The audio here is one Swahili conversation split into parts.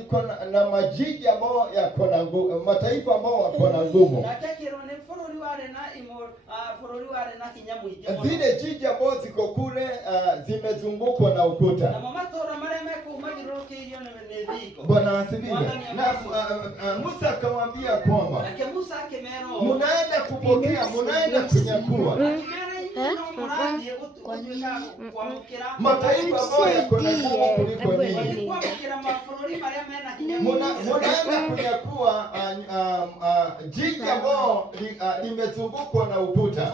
iko na majiji ambao yako na nguvu, mataifa ambao wako na nguvu. Zile jiji ambao ziko kule zimezungukwa na ukuta. Bwana asifiwe. Na Musa akamwambia kwamba mnaenda kupokea, mnaenda kunyakua mataifa ambayo yako na nguvu kuliko ninyi. Mnaenda kunyakua jiji ambao limezungukwa na ukuta.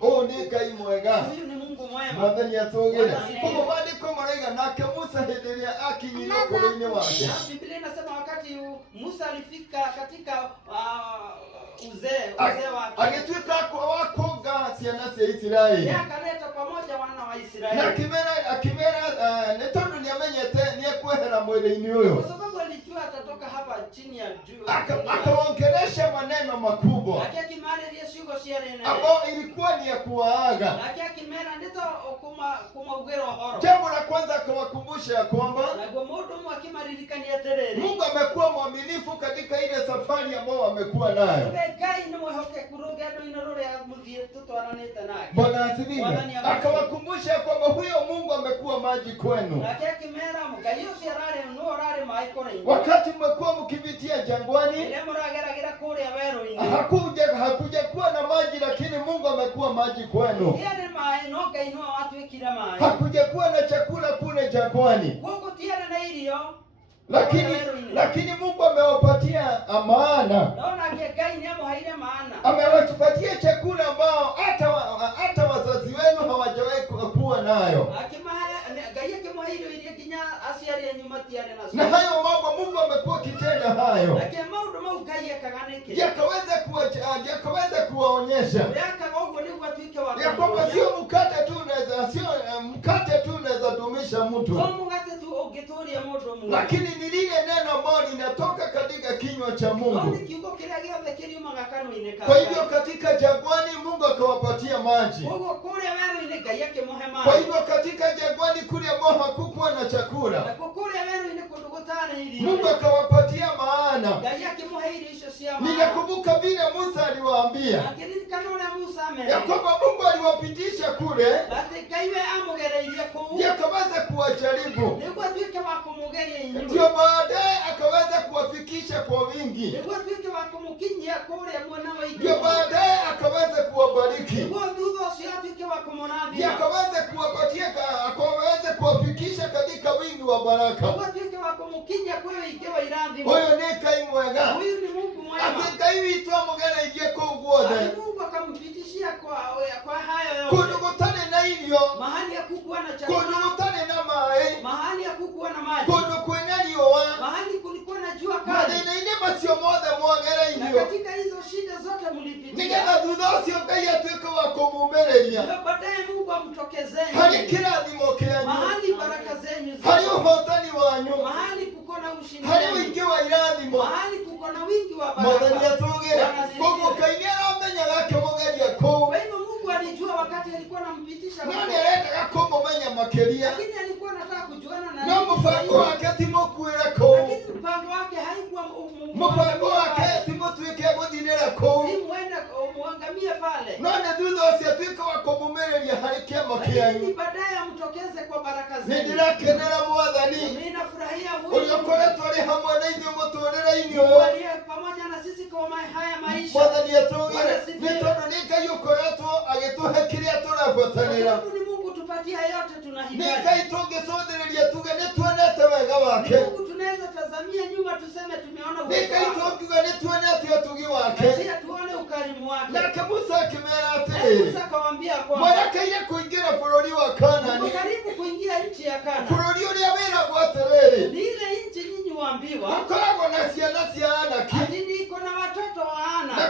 Oh, ni Ngai mwega. Mwathani atugire. Kwa maandiko maraiga nake Musa hediria akinyina ngoro-ini wake. Biblia inasema wakati Musa alifika katika uzee wake, agituika wakonga ciana cia Israeli, akaleta pamoja wana wa Israeli, na akimera ni tondu ni amenyete ni ekwehera mwili-ini uyu, kwa sababu alijua atatoka hapa chini ya jua. Akaongelesha maneno makubwa ambao ilikuwa ni ya kuwaaga. Jambo la kwanza akawakumbusha ya kwamba Mungu amekuwa mwaminifu katika ile safari ambayo amekuwa nayo. Bwana asifiwe. Akawakumbusha kwamba huyo Mungu amekuwa maji kwenu. Wakati mmekuwa mkipitia jangwani, hakuja kuwa na maji, lakini Mungu amekuwa maji kwenu. Hakuja kuwa na chakula kule jangwani, lakini Mungu amewapatia maana. Amewapatia chakula ambao hata wazazi wenu hawajawahi kuwa nayo. Na hayo mambo Mungu amekuwa akitenda hayo, yakaweza kuwaonyesha ya kwamba sio mkate tu unaweza dumisha mtu, lakini ni lile neno ambalo linatoka katika kinywa cha Mungu. Kwa hivyo katika jangwani Mungu akawapatia maji. Kwa hivyo katika jangwani kule ambao hakukuwa na chakula, Mungu akawapatia maana. Ninakumbuka vile Musa aliwaambia ya kwamba Mungu aliwapitisha kule yakaweza kuwajaribu, ndio baadaye akaweza kuwafikisha kwa wingi, ndio baadaye akaweza kuwabariki, yakaweza kuwapatia, akaweza kuwafikisha katika wingi wa baraka. Huyo ni Ngai mwega. Ngai witu amugera igie kuu guothe, kundu gutari na irio, mahali hakukuwa na chakula, kundu gutari na maĩ, mahali hakukuwa na maji, kundu kwina riũa, mahali kulikuwa na jua kali. mathĩna-inĩ macio mothe mwagereirio, katika hizo shida zote mlipitia, nigetha thutha ũcio Ngai atuĩke wa kũmumĩrĩria, baadaye Mungu amtokezeni harĩ kĩrathimo kĩanyu, mahali baraka zenyu, harĩ ũhotani wanyu, mahali kuko na ushindi, harĩ ũingĩ wa irathimo, mahali kuko na wingi wa baraka. Mwathani atũgĩre. Koguo Ngai nĩ aramenyaga akĩmũgeria kũu. Kwa hivyo Mungu alijua wakati alikuwa anampitisha, no nĩ arendaga kũmũmenya makĩria, lakini alikuwa anataka kujuana na no mũbango wake ti mũkuĩre kũu, lakini mpango wake haikuwa mũbango wake ti mũtuĩke gũthinĩra kũu, si muende muangamie pale, no nĩ thutha ũcio atuĩke wa kũmũmĩrĩria harĩ kĩama kĩanyu. lakini baadaye amtokeze kwa baraka zenu. Nĩndĩrakenera Mwathani Ninafurahia ũrĩa ũkoretwo arĩ hamwe na ithuĩ mũtũũrĩre-inĩ ũyũ. aliye pamoja na sisi kwa haya maisha. Mwathani atũgĩre, nĩ tondũ nĩ Ngai ũkoretwo agĩtũhe kĩrĩa tũrabatarĩra. Ni Mungu tupatia yote Nĩ tunahitaji. Ngai tũngĩcũthĩrĩria tuge nĩ tuonete wega wake. Ni Mungu tunaweza tazamia nyuma tuseme tumeona Nĩ Ngai tũngiuga nĩ tuonete ũtugi wake. pia tuone ukarimu wake. Nake Musa akĩmera atĩrĩrĩ, Musa akawaambia kwamba mwerekeire kũingĩra bũrũri wa Kaanani, karibu kuingia nchi ya Kana. bũrũri ũrĩa wĩragwo atĩrĩrĩ, Ni ile nchi nyinyi waambiwa ũkoragwo na ciana cia Anaki, lakini iko na watoto wa Ana. na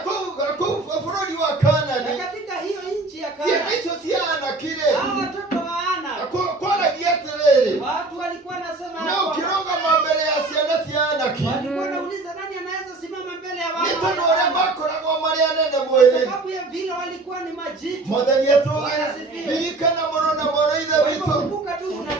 kũu bũrũri wa Kaanani, Na katika hiyo nchi ya ciana Kana, icio cia Anaki-rĩ, hao watoto wa Ana, kwaragia atĩrĩrĩ, watu walikuwa nasema na ũkĩrũgama mbere ya ciana cia Anaki, walikuwa nauliza nani anaweza simama mbele ya nĩ watu tondũ wa ũrĩa Ana? makoragwo marĩ anene Kwa mwĩrĩ. sababu ya vile walikuwa ni majitu. Mwathani atũgĩre, ririkana mũno na mũrũ ithe Kwa hivyo witũ kumbuka tu una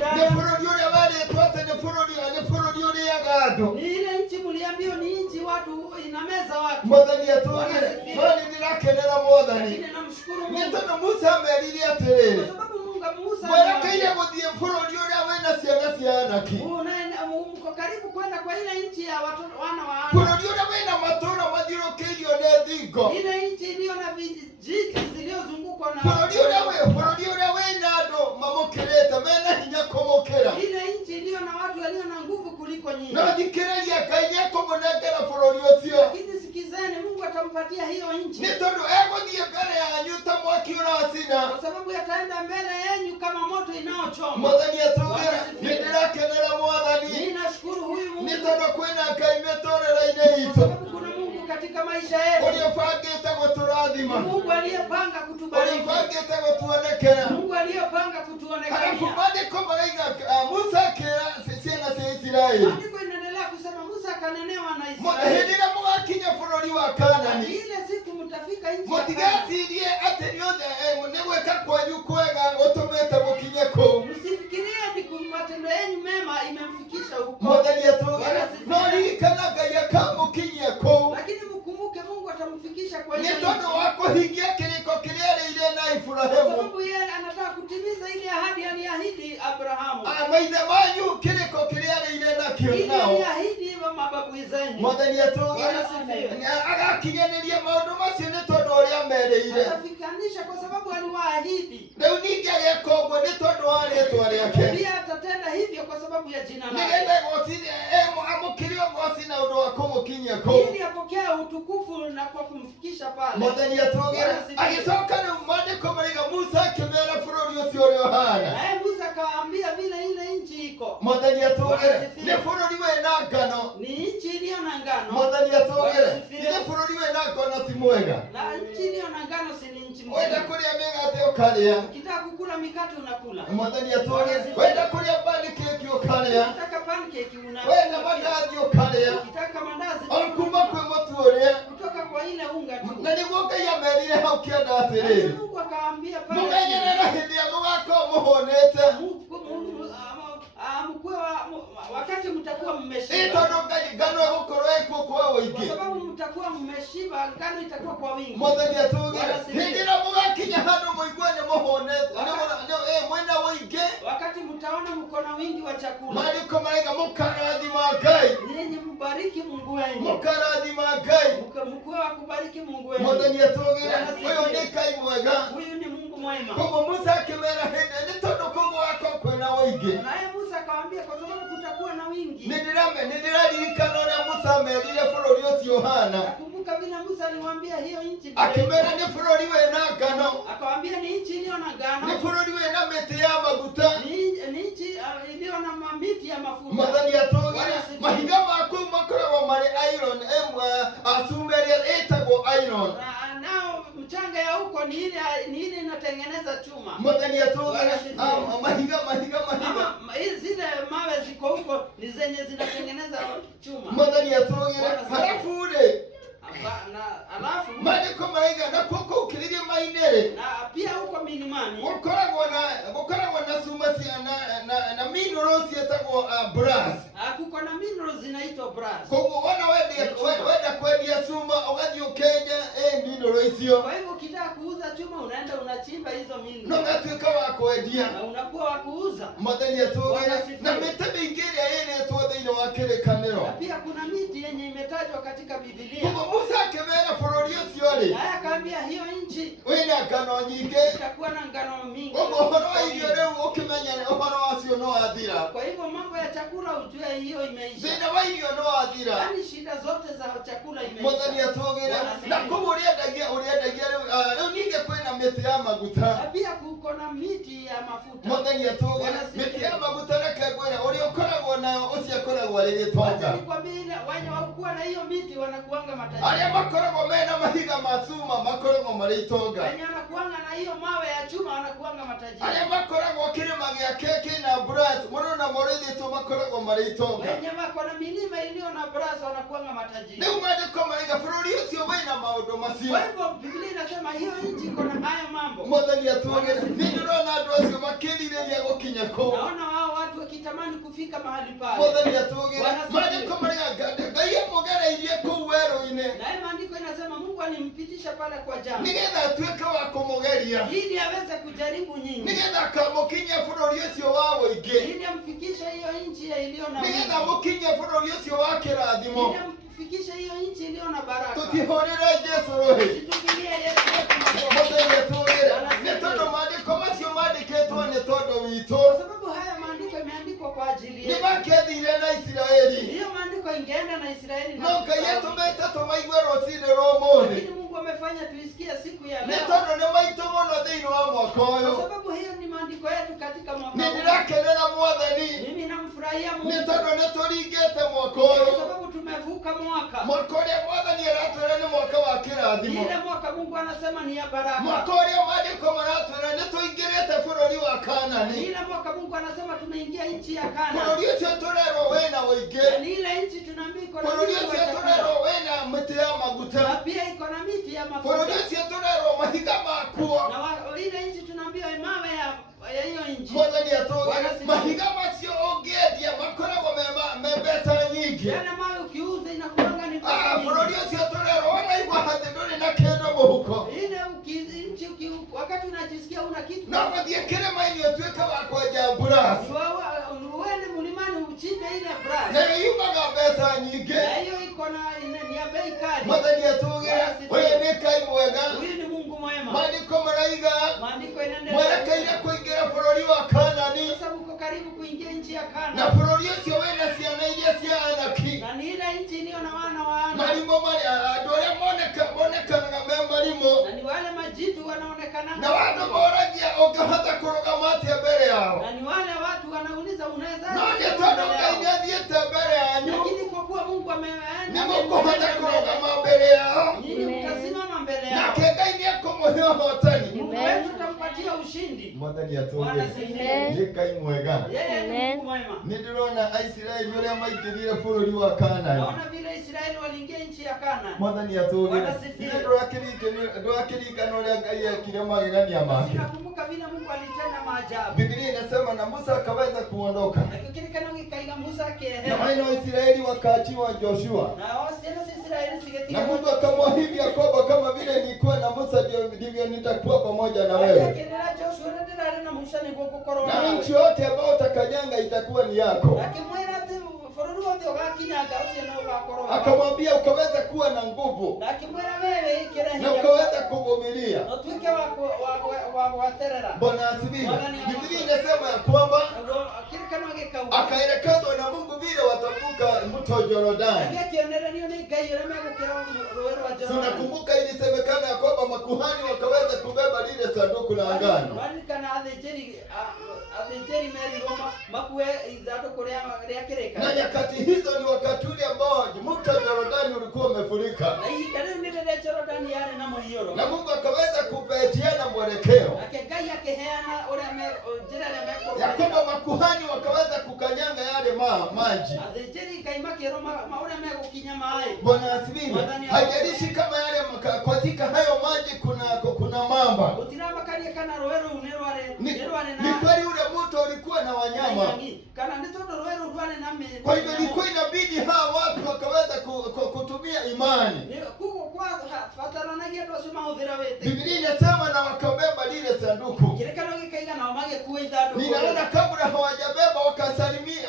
zinameza watu. Mwathani atugire noni ndirakenera Mwathani Lakini namshukuru nĩ Mungu tondũ Musa amerire kwa atĩrĩrĩ sababu Mungu Musa mwerekeire gũthiĩ bũrũri ũrĩa wĩna ciana cia anaki mko karibu kwenda kwa ile nchi ya wana wa ana. bũrũri ũrĩa wĩna matũũra mathiũrũkĩirio nĩ thingo Ile nchi iliyo na vijiji zilizozungukwa na bũrũri ũrĩa wĩna andũ mamũkĩrĩte mena hinya kũmũkĩra ile nchi iliyo na watu walio na nguvu kuliko nyinyi. no thikĩrĩria Ngai nĩekũmũnengera bũrũri ũcio Lakini sikizeni, Mungu atampatia hiyo nchi nĩ tondũ egũthiĩ mbere yanyu ta mwaki ũracina. kwa sababu yataenda mbele yenu kama moto inaochoma. Mwathani atugire nĩndĩrakenera Mwathani Ninashukuru huyu Mungu nĩ tondũ kwĩna Ngai mĩtũrĩre-inĩ kwa itũ sababu kuna Mungu katika maisha yetu. ũrĩa ũbangĩte gũtũrathima Mungu aliyepanga ũrĩa kutubariki. ũbangĩte gũtuonekera. Mungu aliyepanga Halafu kutuonekania. maandĩko maraiga Musa akĩra ciana cia Isiraeli Maandiko inaendelea kusema Musa akanenewa na hĩndĩ Israeli. ĩrĩa mũgakinya bũrũri wa Kaanani Ile siku mtafika nchi ya Kanaani. mũtigecirie atĩ nĩ gwĩka kwanyu kwega gũtũmĩte mũkinye kũu. Msifikirie ni matendo yenu mema imemfikisha huko. Mwathani atugire no ririkana Ngai akamũkinyia kũu Lakini mkumbuke Mungu atamfikisha kwa nĩ hiyo tondũ wa kũhingia kĩrĩko kĩrĩa erĩire na kwa Iburahĩmu. sababu yeye anataka kutimiza ile ahadi aliahidi Abrahamu. Maithe wanyu kĩrĩko kĩrĩa erĩire nakĩo Ile nao. aliahidi mababu zenu. Mwathani atugire agakinyanĩria maũndũ macio nĩ tondũ ũrĩa merĩire. Atafikanisha kwa sababu aliwaahidi. Rĩu ningĩ ageka ũguo nĩ tondũ wa rĩĩtwa rĩake Pia atatenda hivyo kwa sababu ya jina lake. nĩgetha amũkĩre ũgooci na ũndũ wa kũmũkinyia kũu. Ili apokee utukufu na kwa kumfikisha pale. Mwathani atugire agĩcoka rĩu maandĩko maraiga Musa akĩmera bũrũri ũcio ũrĩa ũhana. Naye Musa akawaambia vile ile nchi iko. Mwathani atugire nĩ bũrũri wĩna ngano. Ni nchi iliyo na ngano. Mwathani atugire nĩ bũrũri wĩna ngano ti mwega. Na nchi iliyo na ngano si ni nchi Wenda moja. kũrĩa mĩgate ũkarĩa. Ukitaka kukula mikate unakula. Mwathani atugire wenda kũrĩa pancake ũkarĩa. Ukitaka pancake Wenda unakula. mandathi ũkarĩa. Ukitaka mandazi O kuma kwĩ mũtu ũrĩa. kutoka kwa ile unga tu. Na nĩguo Ngai amerire hau kĩanda Yaani atĩrĩrĩ Mungu akawaambia pale. mũmenyerere hĩndĩ ĩrĩa mũgakorwo mũhũnĩte Wakati mtakuwa nĩ mmeshiba. tondũ ngano ĩgũkorwo ĩkuo kwa Kwa ũingĩ. sababu mtakuwa mmeshiba, ngano itakuwa kwa wingi. Mwathani atugire hĩndĩ ĩrĩa mũgakinya handũ mũigue nĩ mũhũnĩte mwĩna ũingĩ. Wakati mtaona mko na wingi wa chakula. Maandĩko maraiga mũkarathima Ngai Ninyi mbariki Mungu wenu. mũkarathima Ngai. Mkuwe wa kubariki Mungu wenu. Mwathani atugire ũyũ nĩ Ngai mwega. Huyu ni Mungu mwema. Koguo Musa akĩmera hĩndĩ nĩ tondũ kũu gũgakorwo kwĩna ũingĩ. Naye Musa akawaambia kwa sababu kutakuwa na wingi. nĩndĩraririkana ũrĩa Musa amerire bũrũri ũcio ũhana. Nakumbuka vile Musa aliwaambia hiyo nchi. Akĩmera nĩ bũrũri wĩna ngano. Akawaambia ni nchi iliyo na Nĩ ngano. bũrũri wĩna mĩtĩ ya maguta. Ni nchi iliyo na miti ya mafuta. Mwathani atugire mahiga ma kũu makoragwo marĩ iron acumberia ĩtagwo iron. Nao mchanga ya huko ni ile inatengeneza chuma. Mwathani atugire mahiga. Zile mawe ziko huko ni zenye zinatengeneza chuma. Mwathani atugire halafu rĩ Alafu maandĩko maraiga na kũu kĩrĩrĩ mainĩ-rĩ na pia huko milimani gũkoragwo na cuma na minerals ciĩtagwo brass. kuko na minerals zinaitwa brass. Koguo wenda kwendia cuma ũgathiĩ ũkenja mineral icio Kwa hivyo ukitaka kuuza chuma unaenda unachimba hizo no minerals. ũgatuĩka wa kwendia. Na unakuwa wa kuuza. Mwathani atugire na mĩtĩ mĩingĩ ĩrĩa ĩrĩtwo thĩinĩ wa Na kĩrĩkanĩro. pia kuna miti yenye imetajwa katika Biblia. Koguo Musa akĩmera bũrũri ũcio-rĩ Naye akaambia hiyo nchi wĩna ngano nyingĩ. itakuwa na ngano mingi. Koguo ũhoro wa irio rĩu ũkĩmenya ũhoro wacio no wathira. Kwa hivyo mambo ya chakula ujue hiyo imeisha. Thĩna wa irio no wathira. Yaani shida zote za chakula Mwathani imeisha. atugire na koguo ũrĩendagia rĩu ningĩ kwĩna mĩtĩ ya maguta. Na pia kuko na miti ya mafuta. Mwathani atugire mĩtĩ ya maguta reke ngwĩra ũrĩa ũkoragwo nayo ũcio akoragwo arĩ Wacha gĩtonga. nikwambie ile wenye wakuwa na hiyo miti wanakuanga Arĩa matajiri. makoragwo mena mahiga ma cuma makoragwo marĩ itonga. Wenye wanakuanga na hiyo mawe ya chuma wanakuanga matajiri. Arĩa makoragwo kĩrĩma gĩa keki na brass mũno na mũrĩthĩtwo makoragwo marĩ itonga. Wenye wako na milima iliyo na brass wanakuanga matajiri. Rĩu maandĩko maraiga bũrũri ũcio wĩna maũndũ macio. Kwa hivyo Biblia inasema hiyo nchi iko na hayo mambo. Mwathani atugire nĩ ndĩrona andũ acio makĩrirĩria gũkinya kũu. Naona wao watu wakitamani kufika mahali pale. Mwathani atugire. Maandiko maraganda Ngai amugereirie kuu werũ-inĩ. Na maandiko inasema Mungu alimpitisha pale kwa jangwa. Nigetha atuĩke wa kũmũgeria. Ili aweze kujaribu nyinyi. Nigetha akamũkinyia bũrũri ũcio wa ũingĩ. Ili amfikishe hiyo nchi iliyo na Nigetha amũkinyie bũrũri ũcio wa kĩrathimo. Ili amfikishe hiyo nchi iliyo na baraka. Tũtihũrĩre Jesũ rũhĩ. Tutumilie Yesu wetu. Mwathani atugire. Nĩ tondũ maandĩko macio mandĩkĩtwo nĩ tondũ witũ. Kwa sababu haya maandiko imeandikwa kwa ajili yetu. Nĩ makĩathire na Isiraeli. Hiyo maandiko ingeenda na Israeli na No Ngai atũmĩte tũmaigue rũciinĩ rwa ũmũthĩ. lakini Mungu amefanya tuisikie siku ya Nĩ leo. tondũ nĩ maitũ mũno thĩinĩ wa mwaka ũyũ. Kwa sababu hiyo ni maandiko yetu katika mwaka Nĩ huu. ndĩrakenera Mwathani. Mimi namfurahia Mungu. Nĩ tondũ nĩ tũringĩte mwaka Kwa ũyũ. sababu tumevuka mwaka. Mwaka ũrĩa Mwathani aratwĩra nĩ mwaka wa kĩrathimo. Ile mwaka Mungu anasema ni ya baraka. Mwaka ũrĩa maandĩko maratwĩra nĩ tũingĩrĩte bũrũri wa Kaanani. Ile mwaka Mungu anasema tumeingia nchi ya Kana. Bũrũri ũcio tũrerwo wĩna ũingĩ. Ni ile nchi tunaambiwa iko na Bũrũri miti ũcio ya tũrerwo wĩna mĩtĩ ya na maguta. pia iko na miti ya Bũrũri mafuta. ũcio tũrerwo mahiga makuo. Na ile nchi tunaambiwa mawe ya hiyo nchi. Mwathani atũgĩre. Mahiga macio ũngĩendia makoragwo me mbeca nyingĩ. Yale mawe ukiuza inakuanga ni pesa nyingi. Bũrũri ũcio tũrerwo wanaigua atĩ ndũrĩ na kĩndũ mũhuko. Ile nchi wakati unajisikia una kitu. No gũthiĩ kĩrĩma-inĩ ũtuĩke wa kwenja mburaci. Uende mlimani uchimbe ile brass. Na yumaga mbeca nyingĩ. Na hiyo iko na ni ya bei kali. Mwathani atũgĩre. Ũyũ nĩ Ngai mwega. Huyu ni Mungu mwema. Maandĩko maraiga Maandiko inaendelea. mwerekeire kũingĩra bũrũri wa Kaanani. Sasa uko karibu kuingia nchi ya Kana. Na bũrũri ũcio wĩna ciana iria cia anaki. Na ni ile nchi iliyo na wana wa ana. Marimũ marĩa andũ arĩa monekanaga me marimũ. Na ni wale majitu wanaonekana. Na andũ moragia ũngĩhota kũrũgama atĩa mbere yao. Na ni wale watu wanauliza unaweza. No nĩ tondũ Ngai nĩathiĩte mbere yanyu. Lakini kwa kuwa Mungu ameenda. Nĩmũkũhota kũrũgama mbere yao. Nyinyi mtasimama mbele yao. Nake Ngai nĩekũmũhe ũhotani. Mungu wetu atampatia ushindi. Mwathani Bwana atũgĩre. asifiwe. Nĩ Ngai mwega. Yeye ni Mungu mwema. Nĩ ndĩrona Aisiraeli ũrĩa maingĩrire bũrũri wa Kaanani. Naona vile Israeli waliingia nchi ya Kana. Mwathani atũgĩre. Bwana asifiwe. Ndũrakĩririkana ũrĩa Ngai ekire magegania make. Sinakumbuka vile Mungu alitenda maajabu. Biblia inasema na Musa akaweza kuondoka. Akikirikana ngikaiga Musa Na kehe. wana wa Israeli wakaachiwa Joshua. Na wasichana si Israeli sigetika. Na Mungu akamwahidi Yakobo, kama vile nilikuwa na Musa ndivyo nitakuwa pamoja na wewe. Akiendelea Joshua ndio na Musa ni gukukoro Na nawe. nchi yote ambayo utakanyanga itakuwa ni yako. Akimwera ati bũrũri wothe ũgakinyaga ũcio no ũgakorwo waku. Akamwambia ukaweza kuwa na nguvu Na akimwera wewe ikĩra na hinya ukaweza kuvumilia. na ũtuĩke wa gwaterera. Bwana asifiwe. Biblia inasema ya kwamba Akirikana gĩkauga akaelekezwa na Mungu vile watavuka mto Yordani. akĩonererio nĩ Ngai ũrĩa megũkĩra rũũĩ rwa Jorodani. Tunakumbuka ilisemekana ya kwamba makuhani wakaweza kubeba lile sanduku la agano. Waririkana athĩnjĩri merirwo makue ithandũkũ rĩa kĩrĩkanĩro. Na nyakati hizo ni wakati ule ambao mto Yordani ulikuwa umefurika. Na ihinda rĩu nĩ rĩrĩa Jorodani yarĩ na mũiyũro. Na Mungu akaweza kupatiana mwelekeo. Nake Ngai akĩheana njĩra ĩrĩa mekũrũmĩrĩra. Ya kwamba makuhani wakaweza kukanyanga yale maji. Athĩnjĩri Ngai makĩrwo ũrĩa megũkinya maaĩ. Bwana asifiwe. Haijalishi kama yale katika hayo maji kuna mamba. Gũtiramakaria kana rũũĩ rũu nĩ rwarĩ Ni kweli ule mto ulikuwa na wanyama. Kana nĩ tondũ rũũĩ rũu rwarĩ na mĩrimũ. Kwa hivyo ilikuwa inabidi hawa watu wakaweza kutumia imani. Kuguo bataranagia andũ acio mahũthĩra wĩtĩkio. Biblia inasema na wakabeba lile sanduku. Kĩrĩkanĩro gĩkaiga nao magĩkua ithandũkũ. Ninaona kabla hawajabeba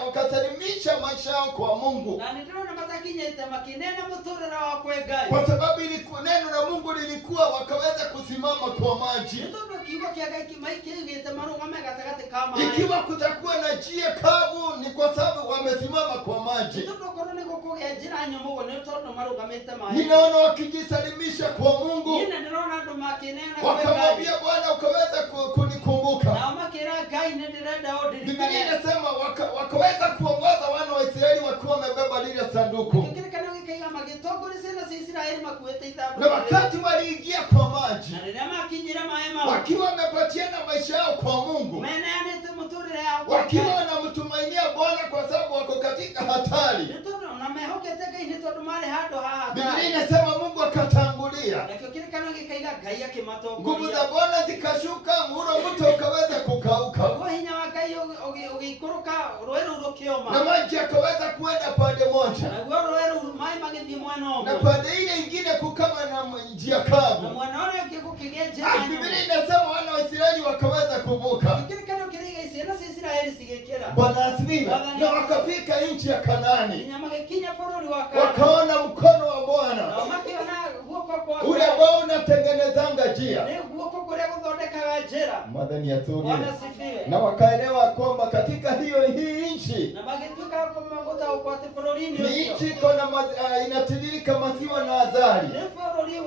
wakasalimisha maisha yao kwa Mungu. Na nĩndĩrona matakinyĩte makĩnena mũtũũrĩre wa kwĩ Ngai. Kwa sababu neno la Mungu lilikuwa wakaweza kusimama kwa maji. Nĩ tondũ kiugo kĩa Ngai kĩigĩte marũgame gatagatĩ ka maaĩ. Ikiwa kutakuwa na njia kavu ni kwa sababu wamesimama kwa maji. Nĩ tondũ korwo nĩ gũkũgĩa njĩra nyũmũ nĩ tondũ marũgamĩte maaĩ. Ninaona wakijisalimisha kwa Mungu. Niĩ nĩndĩrona andũ makĩnena kwĩ Ngai. Wakamwambia Bwana ukaweza kunikumbuka. Nao makĩra Ngai nĩ ndĩrenda Biblia ũndirikane. inasema wakaweza kuongoza wana wa Israeli wakiwa wamebeba lile sanduku. Kĩrĩkanĩro gĩkaiga magĩtongoria ciana cia Isiraeli makuĩte ithandũkũ. Na wakati waliingia kwa maji, Na rĩrĩa makinyire maaĩ mau. wakiwa wamepatiana maisha yao kwa Mungu, Meneanĩte mũtũũrĩre yao kwĩ wakiwa Ngai. wanamtumainia Bwana kwa sababu wako katika hatari. Nĩ tondũ na mehokete Ngai nĩ tondũ marĩ handũ haha Biblia hatari. inasema Mungu akatangulia. kutulia. Na kĩrĩkanĩro gĩkaiga Ngai akĩmatongoria. Nguvu za Bwana zikashuka, muro mto ukaweza kukauka. Kwa hinya wa Ngai ũgĩikũrũka, rũĩ rũu rũkĩoma. Na maji yakaweza kuenda pande moja. Naguo rũĩ rũu maĩ magĩthiĩ mwena ũmwe. Na pande ile ingine kukama na njia Na kavu. mwena ũrĩa ũngĩ gũkĩgĩa njĩra nyũmũ. Biblia inasema wana wa Israeli wakaweza kuvuka. Kĩrĩkanĩro kĩrĩiga ciana cia Isiraeli cigĩkĩra. Bwana asifiwe. Na wakafika nchi ya Kanaani. Nginya magĩkinya bũrũri wa Kaanani. Wakaona mkono wa Bwana. Nao makĩona guoko kwa Ule ambao unatengenezanga njia. nĩ guoko kũrĩa gũthondekaga njĩra. Mwathani atugie. Bwana asifiwe. Na wakaelewa kwamba katika hii nchi Na magĩtuĩka gũtaũkwo atĩ bũrũri-inĩ ni ũcio nchi iko na inatiririka maziwa na azari. nĩ bũrũri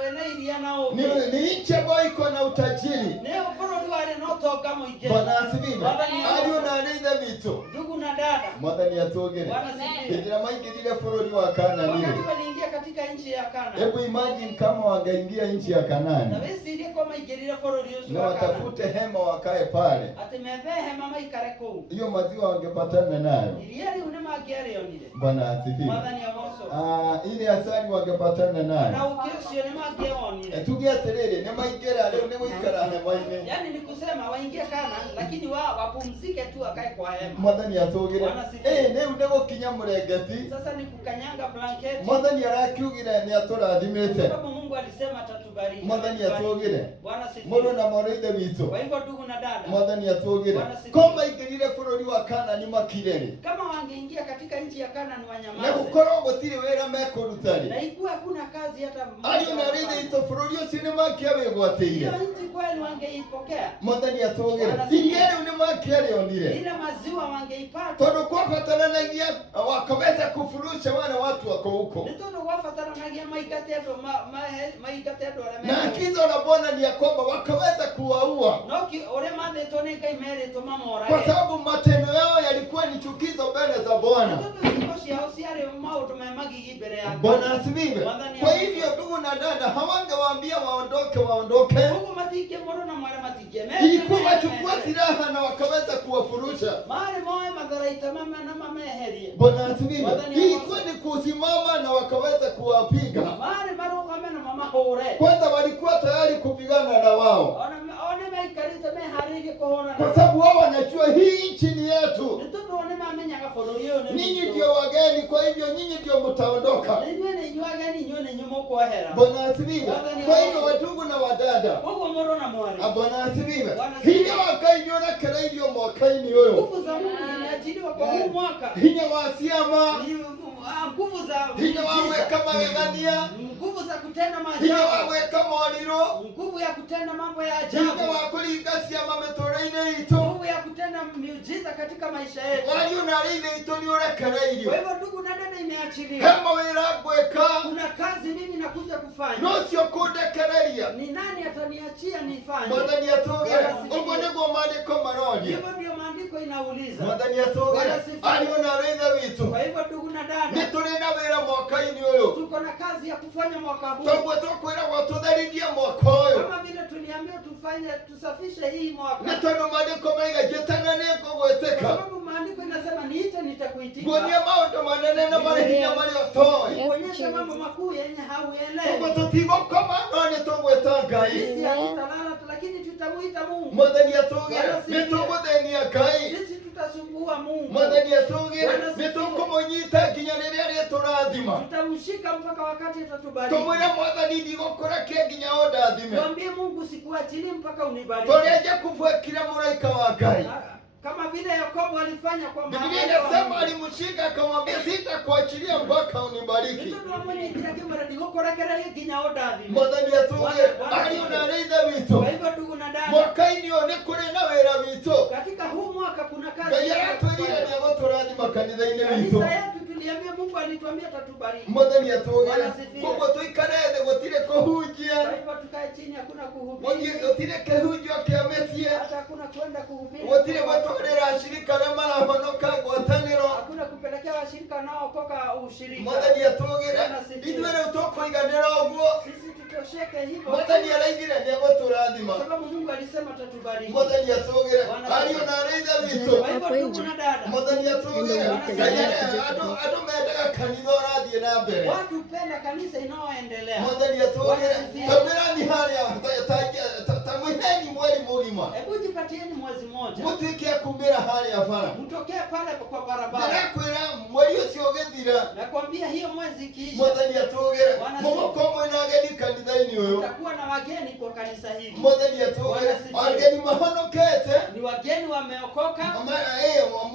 wĩna iria na Ni ũũkĩ. ni nchi ambayo iko na utajiri. Nĩ bũrũri warĩ na ũtonga mũingĩ. Bwana asifiwe. Aliyo na areitha vitu. Ndugu na dada, Mwathani atugie. Bwana asifiwe. Ndio maingilile bũrũri wa Kanaani. Wakati waliingia katika nchi ya Kana, Hebu imagine kama wangeingia nchi ya na Kanaani wĩcirie ko maingĩrire bũrũri ũcio na wa Kana, watafute hema wakae pale, atĩ methe hema maikare kũu, hiyo maziwa wangepatana nayo. iria rĩu nĩ mangĩarĩonire. Bwana asifiwe. Mwathani amoco. Ile asali wangepatana Na nayo. ũũkĩ ũcio nĩ mangĩonire. Tuge atiriri nĩ maingĩra rĩu nĩ gũikara hema-inĩ. Yaani ni kusema waingie Kana, lakini wapumzike tu akae kwa hema. Mwathani atũgire. Rĩu nĩ gũkinya mũrengeti. Sasa ni kukanyanga blanketi. Mwathani arakiugire nĩ atũrathimĩte. Sababu Mungu alisema atatubariki. Mwathani atũgire. Bwana sifiwe. Mũndũ na mũrĩithe witũ. Kwa hivyo ndugu na dada, Mwathani atũgire. Ko maingĩrire bũrũri wa Kanaani makirĩrĩ. kama wangeingia katika nchi ya Kana ni Na wanyamaze. gũkorwo gũtirĩ wĩra mekũruta-rĩ. Na ikuwa hakuna kazi hata Ariũ na areithe witũ bũrũri ũcio nĩ makĩawĩgwatĩire. hiyo nchi kweli wangeipokea. Mwathani atũgire. Iria rĩu nĩ makĩarĩonire. Ile maziwa wangeipata. Tondũ kwabataranagia wakaweza kufurusha wale watu wako huko. Nitondo wafataranagia maigatendo maigatendo Na agizo la Bwana ni ya kwamba wakaweza kuwaua. Noki ore mande tone kai mere to mamora. Kwa sababu matendo yao yalikuwa ni chukizo mbele za Bwana. Bwana asifiwe. Kwa hivyo ndugu na dada hawangewaambia waondoke. Ilikuwa wachukua silaha na wakaweza kuwafurusha. Bwana asifiwe. Ilikuwa ni kusimama na wakaweza kuwapiga. Kwanza walikuwa tayari kupigana na wao. Kwa sababu wao wanajua hii nchi ni yetu. Ninyi ndio wageni, kwa hivyo nyinyi ndio mtaondoka. Bwana asifiwe. Kwa hivyo wadugu na wadada. Bwana asifiwe. Hiyo wakainyora kera ilio mwakaini huyo. Nguvu za Mungu zimeachiliwa kwa huu mwaka. Hiyo wasiama. Nguvu za hiyo wawe kama wegania. Nguvu za kutenda maajabu. Hiyo wawe kama waliro. Nguvu ya kutenda mambo ya ajabu. Hiyo wakuligasia mametoreine ito. Nguvu ya kutenda miujiza katika maisha yetu. Walio na ile ito ni ora kera ilio. Kwa hivyo ndugu na dada imeachiliwa. Hema wera gweka. Kuna kazi mimi nakuja kufanya. No sio kudekereria. Ni nani ataniachia nifanye? Mwadhani atogera. Ubonego maandiko marodi. Hivyo ndio maandiko inauliza. Mwadhani atogera. Aliona renda witu. Kwa hivyo ndugu na dada, nitulina wera mwaka-ini uyu. Tuko na kazi ya kufanya mwaka huu. Togwe tukwira watutharithia mwaka uyu. Kama vile tuliambiwa tusafishe hii mwaka. Na tondu maandiko maiga jetana nĩngũgwĩtĩka. Sababu maandiko inasema niite nitakuitika. Kuonia maũndũ manene na marĩ hinya marĩa ũtoĩ. Kuonyesha mambo makuu yenye hauelewi. Togwe tũtigũkoma no nĩtũgwĩta Ngai. Sisi hatutalala lakini tutamuita Mungu. Mwathani atũgĩre nĩtũgũthĩnia Ngai. Sisi tutasumbua Mungu. Mwathani atũgĩre nĩtũkũmũnyita nginya rĩrĩa rĩtũrathima. Tutamshika mpaka wakati atatubariki. Tumwĩre Mwathani ndigũkũrekia nginya ũndathime. Mwambie Mungu sikuachilie mpaka unibariki. Tũrĩa Jakubu ekire mũraika wa Ngai. Kama vile Yakobo alifanya kwa maana. Biblia inasema alimshika akamwambia sitakuachilia mpaka unibariki. Mtoto wa mwenye kila kimara ndikokorekera ginya odathi. Mwathani atũgĩre aliona rĩithe witũ. Kwa hivyo ndugu na dada, mwaka-inĩ ũyũ nĩ kũrĩ na wĩra witũ. katika huu mwaka kuna kazi. Ngai aratwĩrire nĩegũtũrathima kanitha-inĩ witũ. Kanisa yetu tuliambia Mungu alituambia atatubariki. Mwathani atũgĩre koguo tũikare thĩ gũtirĩ kũhunjia. Kwa hivyo tukae chini, hakuna kuhubiri. Gũtirĩ kĩhunjio kĩa mĩciĩ. Hata hakuna kwenda kuhubiri. Gũtirĩ gũtwarĩra acirika arĩa marahonoka ngwatanĩro. Hakuna kupelekea washirika nao okoka ushirika. Mwathani atũgĩre ithuĩ rĩu tũkũiganĩra ũguo. Sisi tutosheke hivyo. Mwathani araigire ni agoturathima. Kwa sababu Mungu alisema atatubariki. Mwathani atugire. Ariyo na araitha bitu. Kwa hivyo ndugu na dada, Mwathani atugire. Ado mendaga kanitha urathie na mbere. watu hupenda kanisa inayoendelea. Mwathani atugire. Tabirani haria tamwiheni mweri mugima. Hebu jipatieni mwezi mmoja. Mutuike kumbira haria bara. Mtokee pale kwa barabara. Ndirakwira mweri ucio ugithira. Nakwambia hiyo mwezi ikiisha, Mwathani atugire. Muguko mwina ageni kanitha-ini uyu. utakuwa na wageni kwa kanisa hili. Mwathani atugire. Ageni mahonokete. Ni wageni wameokoka.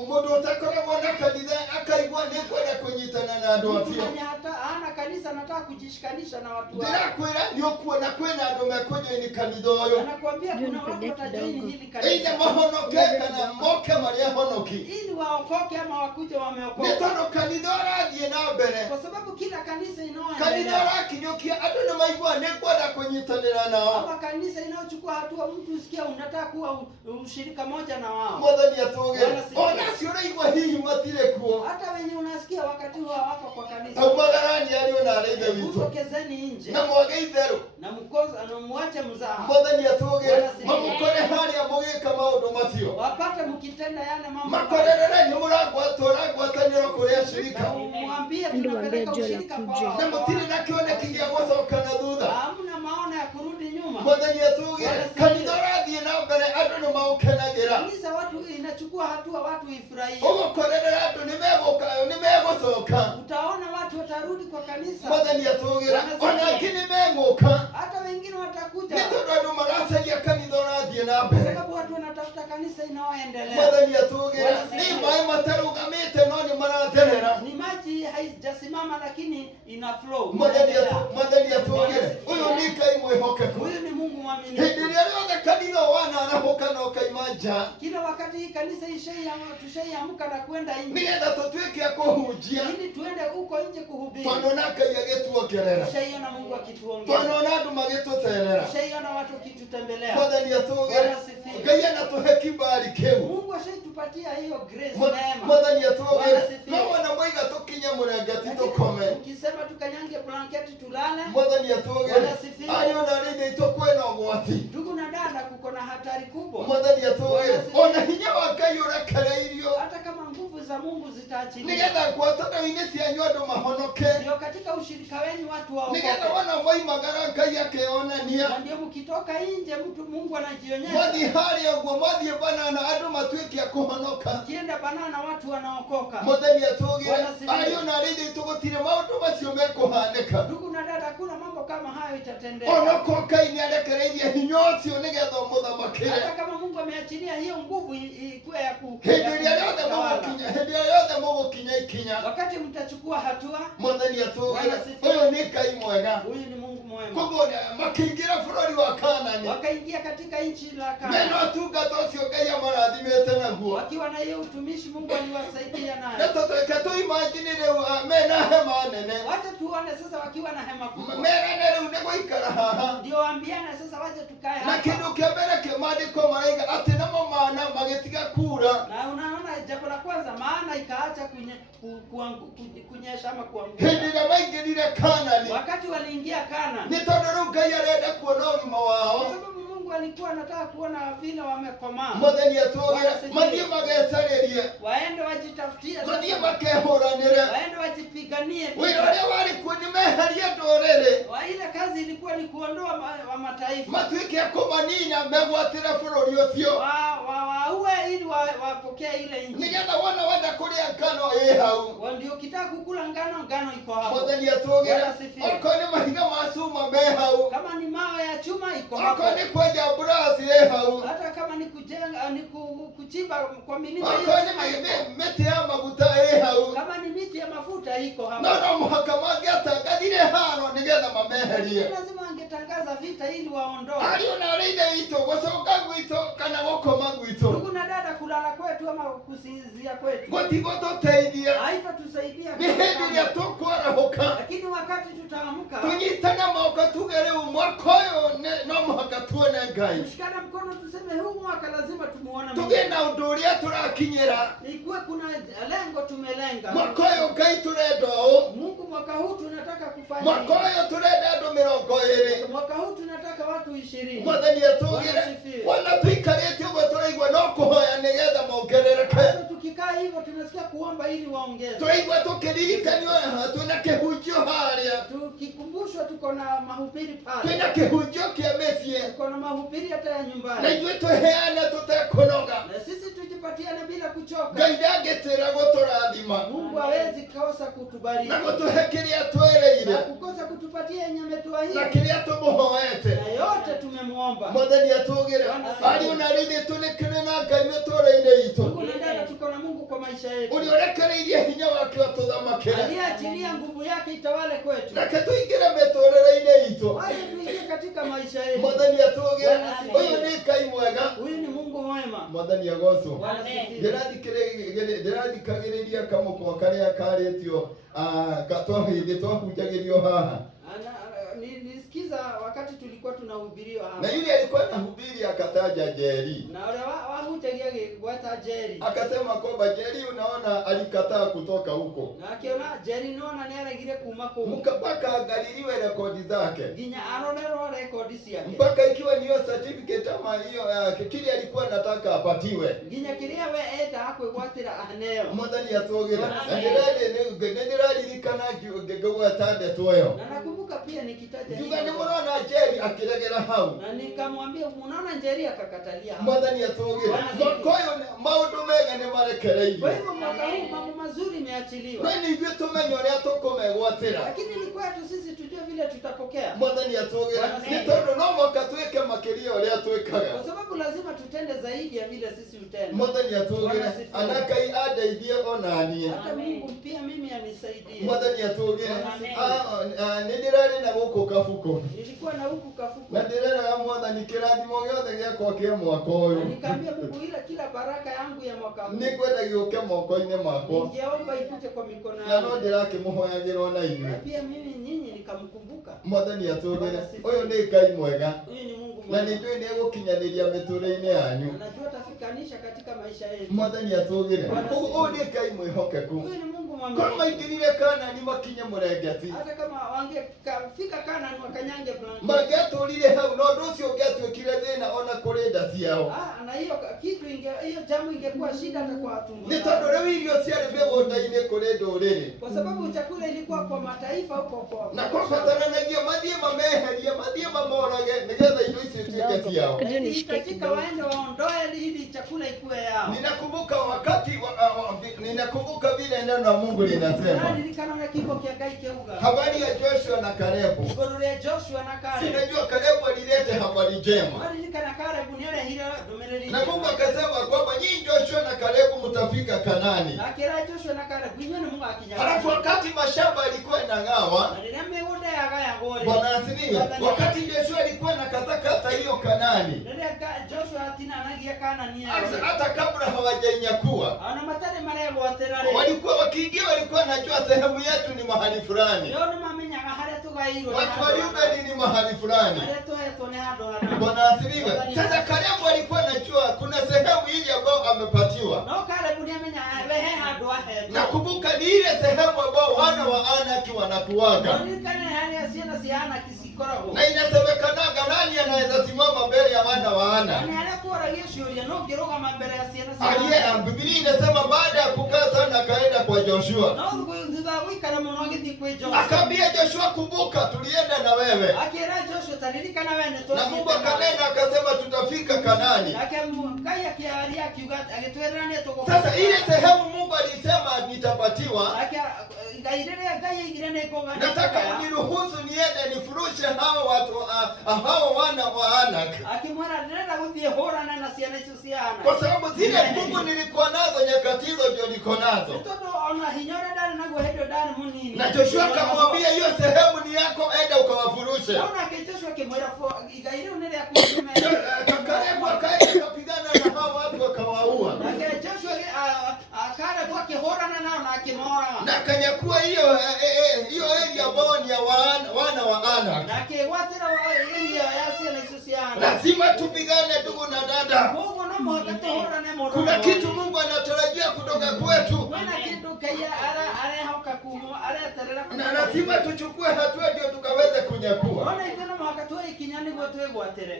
Mundu utakoragwo na kanitha akaigua ni kwenda kunyitana na andu acio. Mwenye hata hana kanisa anataka kujishikanisha na watu wao. Ndirakwira ni ukuona kwina andu mekunyoini kanitha uyu. Anakuambia kuna watu watajoini hili kanisa. Eithe mahonokete kana moke maria honoki. Ili waokoke ama wakuje wameokoka. Ni tondu kanitha urathie na mbere. Kwa sababu kila kanisa Kanitha inayoendelea, urakinyukia andu ni maigua ni kwenda kunyitanira nao. ama kanisa inayochukua hatua, mtu usikia unataka kuwa ushirika moja na wao. Mwathani atugire. Ona cio uraigua hihi matire kuo. Hata wenye unasikia wakati huo wako kwa kanisa, Aumagarani ariyo na araithe bitu. utokezeni nje Na mwage itheru. na mkoza na muache mzaha. Mwathani atugire. Mamukore haria mugika maundu macio. Wapate mkitenda yale mambo. Makorerere ni muragwatanira kuria shirika. Mwambie tunapeleka ushirika kwao. Na mutiri na kioneki gia gucoka na thutha. Hamna maana ya kurudi nyuma. Mwathani atugire. Kanitha urathie na mbere andu ni maukenagira. Kanisa watu inachukua hatua, watu ifurahie. Ugukorerera andu ni megucoka. Utaona watu watarudi kwa kanisa. Mwathani atugire. Ona kini meguka. Hata wengine watakuja. Ni tondu andu maracaria kanitha urathie na Kwa mbere. sababu watu wanatafuta kanisa inayoendelea. Mwathani atugire. Ni mai matarugamite no ni maratherera. Ni maji haijasimama lakini ina flow. Mwathani atugire. Uyu ni Ngai mwihokeku. Huyu ni Mungu Hindi mwaminifu. iria riothe kanitha wana arahuka na ukaima nja. Kila wakati hii kanisa tushaiamka na kwenda nje. Nigetha tutuike kuhunjia. Ili tuende huko nje kuhubiri. Twanona Ngai agituongerera. Tushaiona Mungu akituongeza. Twanona andu magitucerera. Tushaiona watu wakitutembelea. Mwathani atugire. Ngai anatuhe kibali kiu. Mungu ashaitupatia hiyo grace neema. Mwathani atugire. No wana mwiga tukinye murengeti tukome. Ukisema tukanyange blanketi tulale. Mwathani atugire. Ariyo na rinde itukwena ugwati. Ndugu na dada, kuko na hatari kubwa. Mwathani atugire. Ona hinya wa Ngai urekereirio. Hata kama nguvu za Mungu zitaachiliwa. Nigetha ngwatanĩro-inĩ cianyu andũ mahonoke. Ndio katika ushirika wenu watu waokoke. Nigetha wana moimagara Ngai akĩonania. Na ndio mkitoka nje mtu Mungu anajionyesha. Mwathiĩ harĩa ũguo mwathiĩ Banana andũ matuĩke a kũhonoka. Mkienda Banana watu wanaokoka. Mwathani atugire. Ariyo na arĩithi tũgũtirĩ maũndũ macio mekũhanĩka. Ndugu na dada, kuna mambo kama hayo itatendeka. Onoko Ngai nĩarekereirie hinya ũcio nĩgetha ũmũthamakĩre. Hata kama Mungu ameachilia hiyo nguvu ikuwe ya hĩndĩ ĩrĩa yothe mũgũkinya ikinya. Wakati mtachukua hatua. Mwathani atugire. Ũyũ nĩ Ngai mwega. Huyu ni Mungu mwema. Koguo makĩingĩra bũrũri wa Kaanani. Wakaingia katika nchi la Kaanani. Mena ũtungata ũcio Ngai amarathimĩte naguo. Wakiwa na hiyo utumishi Mungu aliwasaidia nayo. Na tũtuĩke tũimagine rĩu mena hema nene. Wacha tuone sasa wakiwa na hema kubwa. Merane rĩu nĩ gũikara haha. Ndio waambiane sasa, wacha tukae hapa. Na kĩndũ kĩa mbere maandĩko maraiga atĩ namo mana magĩtiga kuura. Na unaona jambo la kwanza, maana ikaacha kunyesha ama kuanguka. Hĩndĩ ĩrĩa maingĩrire Kaanani. Wakati waliingia Kaanani. Nĩ tondũ rĩu Ngai arenda kuona ũgima wao. Kwa sababu Mungu alikuwa anataka kuona vile wamekomaa. Mwathani atugire. Mathiĩ magecarĩrie. Waende wajitafutie. Mathiĩ makehũranĩre. Waende wajipiganie. Wĩra ũrĩa warĩ kuo nĩ meherie ndũrĩrĩ. Ile kazi ilikuwa ni kuondoa mataifa. Matuĩke a kũmanina megwatĩre bũrũri ũcio. Waue ili wapokee ile nchi. Nigetha wana wenda kũrĩa ngano ĩ hau. Ndio ukitaka kukula ngano iko hapo. Mwathani atugire. Okorwo nĩ mahiga ma cuma me hau. Kama ni mawe ya chuma iko hapo. Okorwo nĩ kwenja buraci ĩ hau. Hata kama ni kujenga ni kuchimba kwa milima hiyo. Okorwo nĩ mĩtĩ ya maguta ĩ hau. Kama ni miti ya mafuta iko hapo. No mũhaka mangĩatangathire haro nĩgetha mameherie. Lazima angetangaza vita ili waondoe. Ariyo na arĩithi itũ gũcoka gwitũ kana gũkoma gwitũ. Ndugu na dada, kulala kwetu ama kusinzia kwetu gũtigũtũteithia. Haitatusaidia. Nĩ hĩndĩ ĩrĩa tũkwarahũka. Lakini wakati tutaamka, tũnyitane moko tuge rĩu mwaka ũyũ no mũhaka tuone Ngai. tushikane mkono tuseme huu mwaka lazima tumuone Mungu. Tũgĩe na ũndũ ũrĩa tũrakinyĩra. Ikuwe kuna lengo tumelenga. Mwaka ũyũ Ngai tũrenda ũũ. Mungu mwaka huu tunataka kufanya. Mwaka huu turenda andu 20. Mwaka huu tunataka watu 20. Mwathani atugire. Wana tuikarite ugo turaigwa no kuhoya nigetha mongerereke. Tukikaa hivyo tunasikia kuomba ili waongeze. Turaigwa tukiririkania twina kihunjio haria. Tukikumbushwa tuko na mahubiri pale. Twina kihunjio kia mesie. Tuko na mahubiri hata ya nyumbani. Na ithuĩ tweheane tũtekũnoga. Na sisi tujipatiane bila kuchoka. Ngai ndangĩtĩra gũtũrathima. Mungu hawezi kosa kutubariki. Na gũtũhe kĩrĩa twĩrĩire. Na kukosa kutupatia yenye ametuahidi. Na kĩrĩa tũmũhoete. Na yote tumemuomba. Mwathani atũgĩre. Ariũ na airĩtu nĩkĩrĩ na Ngai mĩtũũrĩre itũ. Ndugu na dada, tuko na Mungu kwa maisha yetu. Ũrĩa ũrekereirie hinya wake ũtũthamakĩre. Aliachilia nguvu yake itawale kwetu. Reke tũingĩre mĩtũũrĩre-inĩ itũ. Wacha tuingie katika maisha yetu. Mwathani atũgĩre. Ũyũ nĩ Ngai mwega. Huyu ni Mungu mwema. Mwathani agocwo. Amen. Ndĩrathikagĩrĩria kamũkwa karĩa karĩtio hĩndĩ twahunjagĩrio haha. Nisikiza wakati tulikuwa tunahubiriwa hapa. Na yule alikuwa anahubiri akataja Jeri. Na wale wahutagia gweta Jeri. Akasema kwamba Jeri unaona alikataa kutoka huko. Na akiona Jeri naona ni aregire kuma kwa. Mpaka angaliliwe rekodi zake. Ginya aronerwa rekodi yake. Mpaka ikiwa niyo certificate ama hiyo kile alikuwa anataka apatiwe. Ginya kiria we eta akwigwatira aneo. Mwathani atũgĩre. Nĩndĩraririkana ngĩgweta ndeto ĩyo. Na nakumbuka pia nikitaja Juga nimuona Jeri akiregera hau. Na nikamwambia munaona Jeri akakatalia hau. Mwathani atũgĩre. Mokoyo maũndũ mega nĩ marekereirio. Kwa hivyo mwaka huu mambo mazuri imeachiliwa. Na ni ithuĩ tũmenye ũrĩa tũkũmegwatĩra. Lakini ni kwetu sisi tujue vile tutapokea. Mwathani atũgĩre. Nĩ tondũ no mũhaka twĩke makĩria ũrĩa twĩkaga. Kwa sababu lazima tutende zaidi ya vile sisi hutenda. Mwathani atũgĩre. Anakai andeithie ona niĩ. Hata Mungu pia mimi anisaidie. Mwathani atũgĩre. Nĩ ndĩrarĩ na gũkũ kabuku. Nilikuwa na huku kafuku. Na ndĩreraga Mwathani kĩrathimo gĩothe gĩakwa kĩa mwaka ũyũ. Nikamwambia Mungu kila baraka yangu ya mwaka huu. Nĩngwenda gĩũke moko-inĩ makwa. Ningeomba ikuje kwa mikono yangu. Na no ndĩrakĩmũhoyagĩra ona inyuĩ. Pia mimi nyinyi nikamkumbuka. Mwathani atũgĩre. Ũyũ nĩ Ngai mwega. Huyu ni Mungu Na mwema. nĩnjũĩ nĩegũkinyanĩria mĩtũũrĩre-inĩ yanyu. Najua tafikanisha katika maisha yetu. Mwathani atũgĩre. Ũyũ nĩ Ngai mwĩhokeku. Huyu ni Mungu mwema. Kwa maingĩrire Kanaani makinye mũrengeti. Hata kama wangefika Kanaani wakanyange blanket. Mangĩatũrire hau no ũndũ ũcio ũngĩatuĩkire thĩna ona kũrĩ nda ciao. Na hiyo kitu hiyo jamu ingekuwa shida hata kwa tumbo. Nĩ tondũ rĩu irio ciarĩ mĩgũnda-inĩ kũrĩ ndũrĩrĩ. Kwa sababu chakula ilikuwa kwa mataifa huko kwa. Na kwabataranagia mathiĩ mameherie, mathiĩ mamorage nĩgetha indo icio ituĩke ciao. Katika waende waondoe ili chakula ikuwe yao. Ninakumbuka vile neno la Mungu linasema. Habari ya Joshua na Kalebu. Sinajua Kalebu alilete habari njema. Na Mungu akasema kwamba nyinyi Joshua na Kalebu mtafika Kanaani. Halafu wakati mashamba alikuwa inang'awa, Bwana asifiwe. Wakati Joshua alikuwa anakatakata hiyo Kanaani, hata kabla hawajainyakua, walikuwa wakiingia, walikuwa wanajua sehemu yetu ni mahali fulani. Watu wa Rubeni ni mahali fulani. Bwana asifiwe. Sasa Kalebu alikuwa anajua kuna sehemu ile ambayo amepatiwa. Nakumbuka ni ile sehemu ambayo wana wa Anaki wanakuaga. Na inasemekanaga nani anaweza simama mbele ya wana wa Anaki? Biblia inasema baada ya kukaa sana akaenda kwa Joshua. Akaambia Joshua, kumbuka tulienda na wewe. Na Mungu akanena akasema tutafika Kanaani. Sasa ile sehemu Mungu alisema nitapatiwa. Nataka uniruhusu niende nifurushe hao watu hao wana wa Anaki. Kwa sababu zile nguvu nilikuwa nazo nyakati hizo ndio niko nazo. Na Joshua akamwambia hiyo sehemu ni yako, enda ukawafurushe. Kalebu akaenda kupigana na hao watu akawaua. Na akanyakua hiyo area ambayo ni ya wana wa Anaki. Lazima tupigane ndugu na dada. Kuna kitu Mungu anatarajia kutoka kwetu. Na lazima tuchukue hatua ndio tukaweze kunyakua.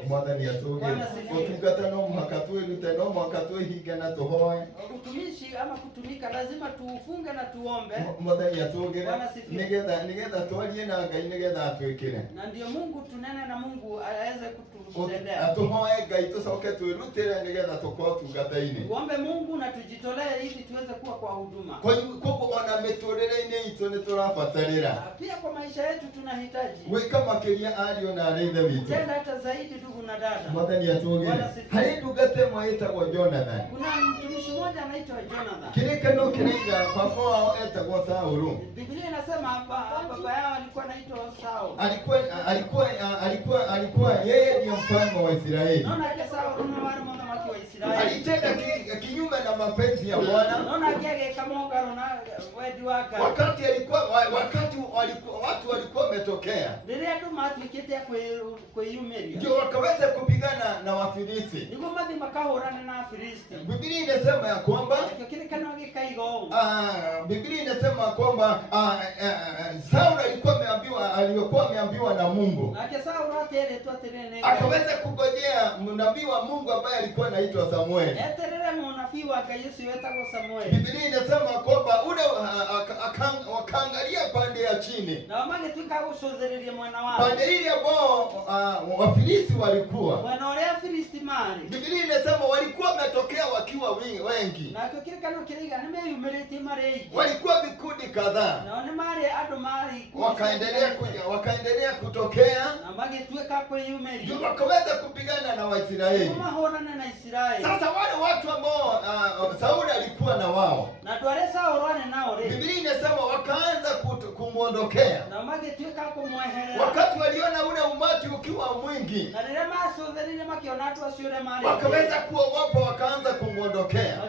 Mwathani atuge utungata no muhaka twirute, no muhaka twihinge na tuhoe. Utumishi ama kutumika lazima tufunge na tuombe. Mwathani atuge nigetha twarie na Ngai nigetha atwikire. Na ndio Mungu tunene na Mungu aweze kututendea. Atuhoe Ngai tucoke twirutire nigetha tukorwo tungata-ini. Tuombe Mungu na tujitolee ili tuweze kuwa kwa huduma. Kwa ona miturire-ini itu ni turabatarira. Pia kwa maisha yetu tunahitaji gwika makiria ario na areithe witu. Tenda hata zaidi ndugu na dada. Mwathani atuge hari ndungate mwe etagwo Jonathan. Kuna mtumishi mmoja anaitwa Jonathan. Kirekano kiraiga baba wao etagwo Saulu. Biblia inasema hapa baba yao alikuwa anaitwa Saulu. Alikuwa yeye ndiye mfalme wa Israeli. Naona yake Saulu na wale mwanamke wa Israeli. Alitenda kinyume na mapenzi ya Bwana. Naona yake kama na wedi wake. Wakati watu walikuwa wametokea. Ndio ndio matukete kwa Yumeria. Ndio wakaweza kupigana na Wafilisti. Ndio madhi makahorana na Wafilisti. Biblia inasema ya kwamba kile kana kaigo. Biblia inasema kwamba Sauli alikuwa ameambiwa na Mungu. Akaweza kungojea nabii wa Mungu ambaye alikuwa anaitwa Samuel. Biblia inasema kwamba ule wakaangalia pande ya chini. Pande ile ambao Wafilisti walikuwa. Biblia inasema walikuwa wametokea wakiwa wengi. Walikuwa vikundi kadhaa. Wakaendelea kutokea. Ndio wakaweza kupigana na Waisraeli. Sasa wale watu ambao Sauli alikuwa na wao. Biblia inasema wakaanza kumuondokea. Wakati waliona ule umati ukiwa mwingi. Wakaweza kuogopa wakaanza kumuondokea.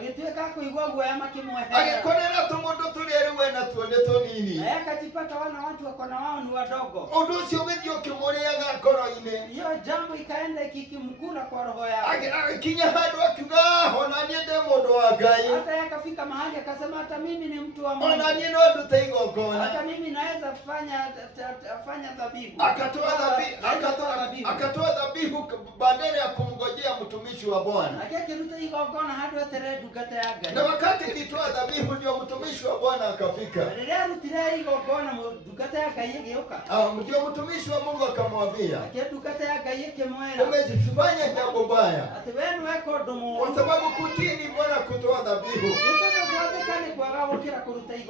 Agikonera tumundo tuleriwe na tuoneto nini. Akatipata watu wako na wao ni wadogo. Undu ucio withio kimuriaga ngoro-ini. Hiyo jambo ikaenda ikimkula kwa roho yake. Akinya handu akiuga ona nie ndi mundu wa Ngai. Hata yakafika mahali akasema hata mimi ni mtu wa Mungu. Ona nie no ndute igongona. Hata mimi naweza fanya dhabihu. Akatoa dhabihu badala ya kumngojea mtumishi wa Bwana. Akiruta igongona hadi atere dugata ya Ngai. Na wakati alitoa dhabihu ndio mtumishi wa Bwana akafika. Ndio igongona dugata ya Ngai igeuka. Ndio mtumishi wa Mungu akamwambia. Dugata ya Ngai ikemwera. Umejifanya jambo baya. Ati wewe wako domo. Kwa sababu kutini Bwana kutoa dhabihu.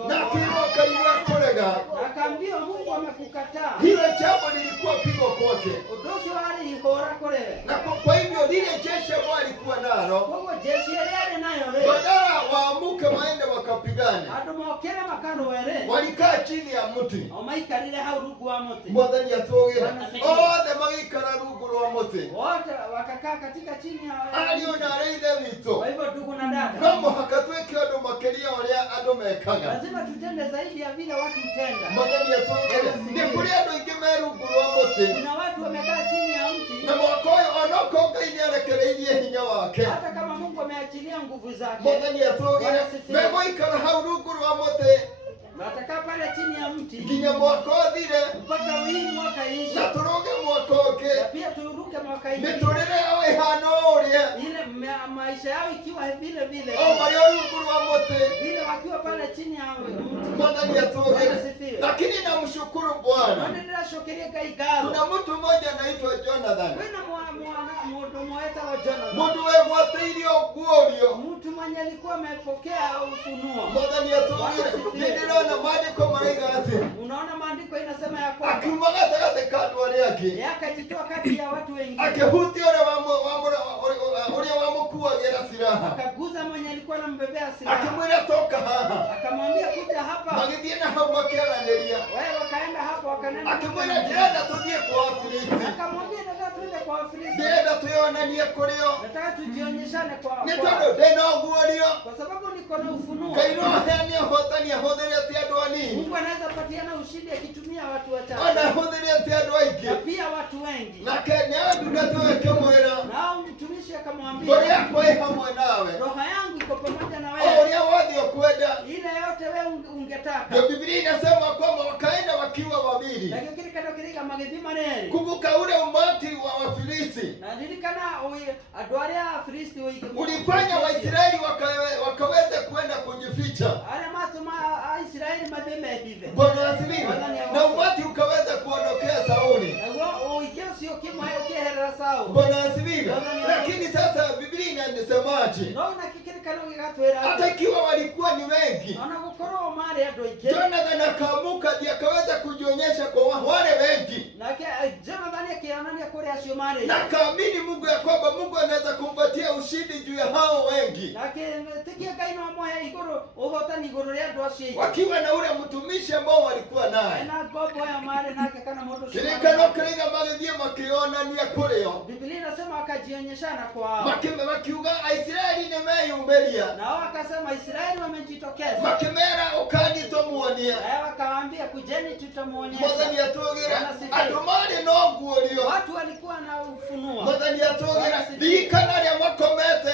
Na kiroka ile kurega. Akaambia Mungu amekukataa. Hilo jambo lilikuwa pigo kwake. Udosi wali ihora kore. Na kwa hivyo lile jeshi ambalo alikuwa nalo. Kwa jeshi yale nayo leo. Badala waamuke waende wakapigane. Adomokera makano were. Walikaa chini ya mti. Omaikarire hau rugu wa mti. Mwathani atugira. Othe magikara rungu rwa mti. Wote wakakaa katika chini ya Alio na areithe witu. Kwa hivyo ndugu na dada. No muhaka tweke undu makiria uria andu mekaga. Lazima tutende zaidi ya vile watu hutenda. Mwathani atugira. Ni kuri andu ingi me rungu rwa mti. Kuna watu wamekaa chini ya mti. Na mwako onoko Ngai ni arekereirie hinya wake. Hata kama Mungu ameachilia nguvu zake. Mwathani atugira. Mego ikara hau rungu rwa mti. Nataka pale chini ya mti. Nginya mwaka uthire. Mpaka wiki mwaka iishe. Na turuge mwaka ungi. Na pia turuke mwaka iishe. Miturire yao ihana uria. Ile maisha yao ikiwa vile vile. Mario rungu rwa mti. Vile wakiwa pale chini ya mti. Mwathani atugira. Lakini namshukuru Bwana. Kuna mtu mmoja anaitwa Jonathan. Mundu wegwateirio guorio. Mtu mwenye alikuwa amepokea ufunuo. Mwathani atugira. Ndirona maandiko maraiga ati. Unaona maandiko inasema ya kwamba akiuma gatagati ka andu aria angi. Akajitoa kati ya watu wengine. Akihutia uria wamukuagira silaha. Akaguza mwenye alikuwa anambebea silaha. Akimwira toka haha. Akamwambia kuja hapa. Magithie na hau makiaraniria. Wewe wakaenda hapo wakanena. Akimwira ndirenda tuthie kwa Wafilisti. Akamwambia nataka tuende kwa Wafilisti. Ndirenda tuyonanie kurio. Nataka tujionyeshane kwa. Ni tondu ndina guorio. Kwa sababu niko na ufunuo. Kaino heani hotani hothiria ti andu ani. Mungu anaweza patiana ushindi akitumia watu wachache. Ona hothiria ti andu aingi. Na pia watu wengi. Na Kenya ndungatu akimwira. Na mtumishi akamwambia. Bora yako hamwe nawe. Roho yangu iko pamoja na wewe. Oria wothe ukwenda. Ile yote wewe ungetaka. Ndio Biblia inasema kwamba wakaenda wakiwa wawili. Lakini kile kando kile magethima nene. Kumbuka ule umati wa Wafilisti. Na nilikana adware ya Filisti ulifanya Waisraeli wakaweza kwenda kujificha. Ana matuma Israeli mademe hivi. Bwana asifiwe. Na umati ukaweza kuondokea Sauli. Bwana asifiwe. Lakini sasa Biblia inasemaje? Hata ikiwa walikuwa ni wengi, Jonathan akamuka ndiye akaweza kujionyesha kwa wale wengi. Na kaamini Mungu ya kwamba Mungu anaweza kumpatia ushindi juu ya hao wengi. Wakiwa na ule mtumishi ambao walikuwa naye. Kirika magethie makiona ni akureo. Biblia inasema akajionyeshana kwa makiuga Israeli nimeyumberia. Na wao akasema Israeli wamejitokeza. Makimera ukani tomuonia. Wakawaambia kujeni tutamuonyesha. Mwadhani atogira atumani no guorio. Watu walikuwa na ufunuo. Mwadhani atogira dikana ya makomete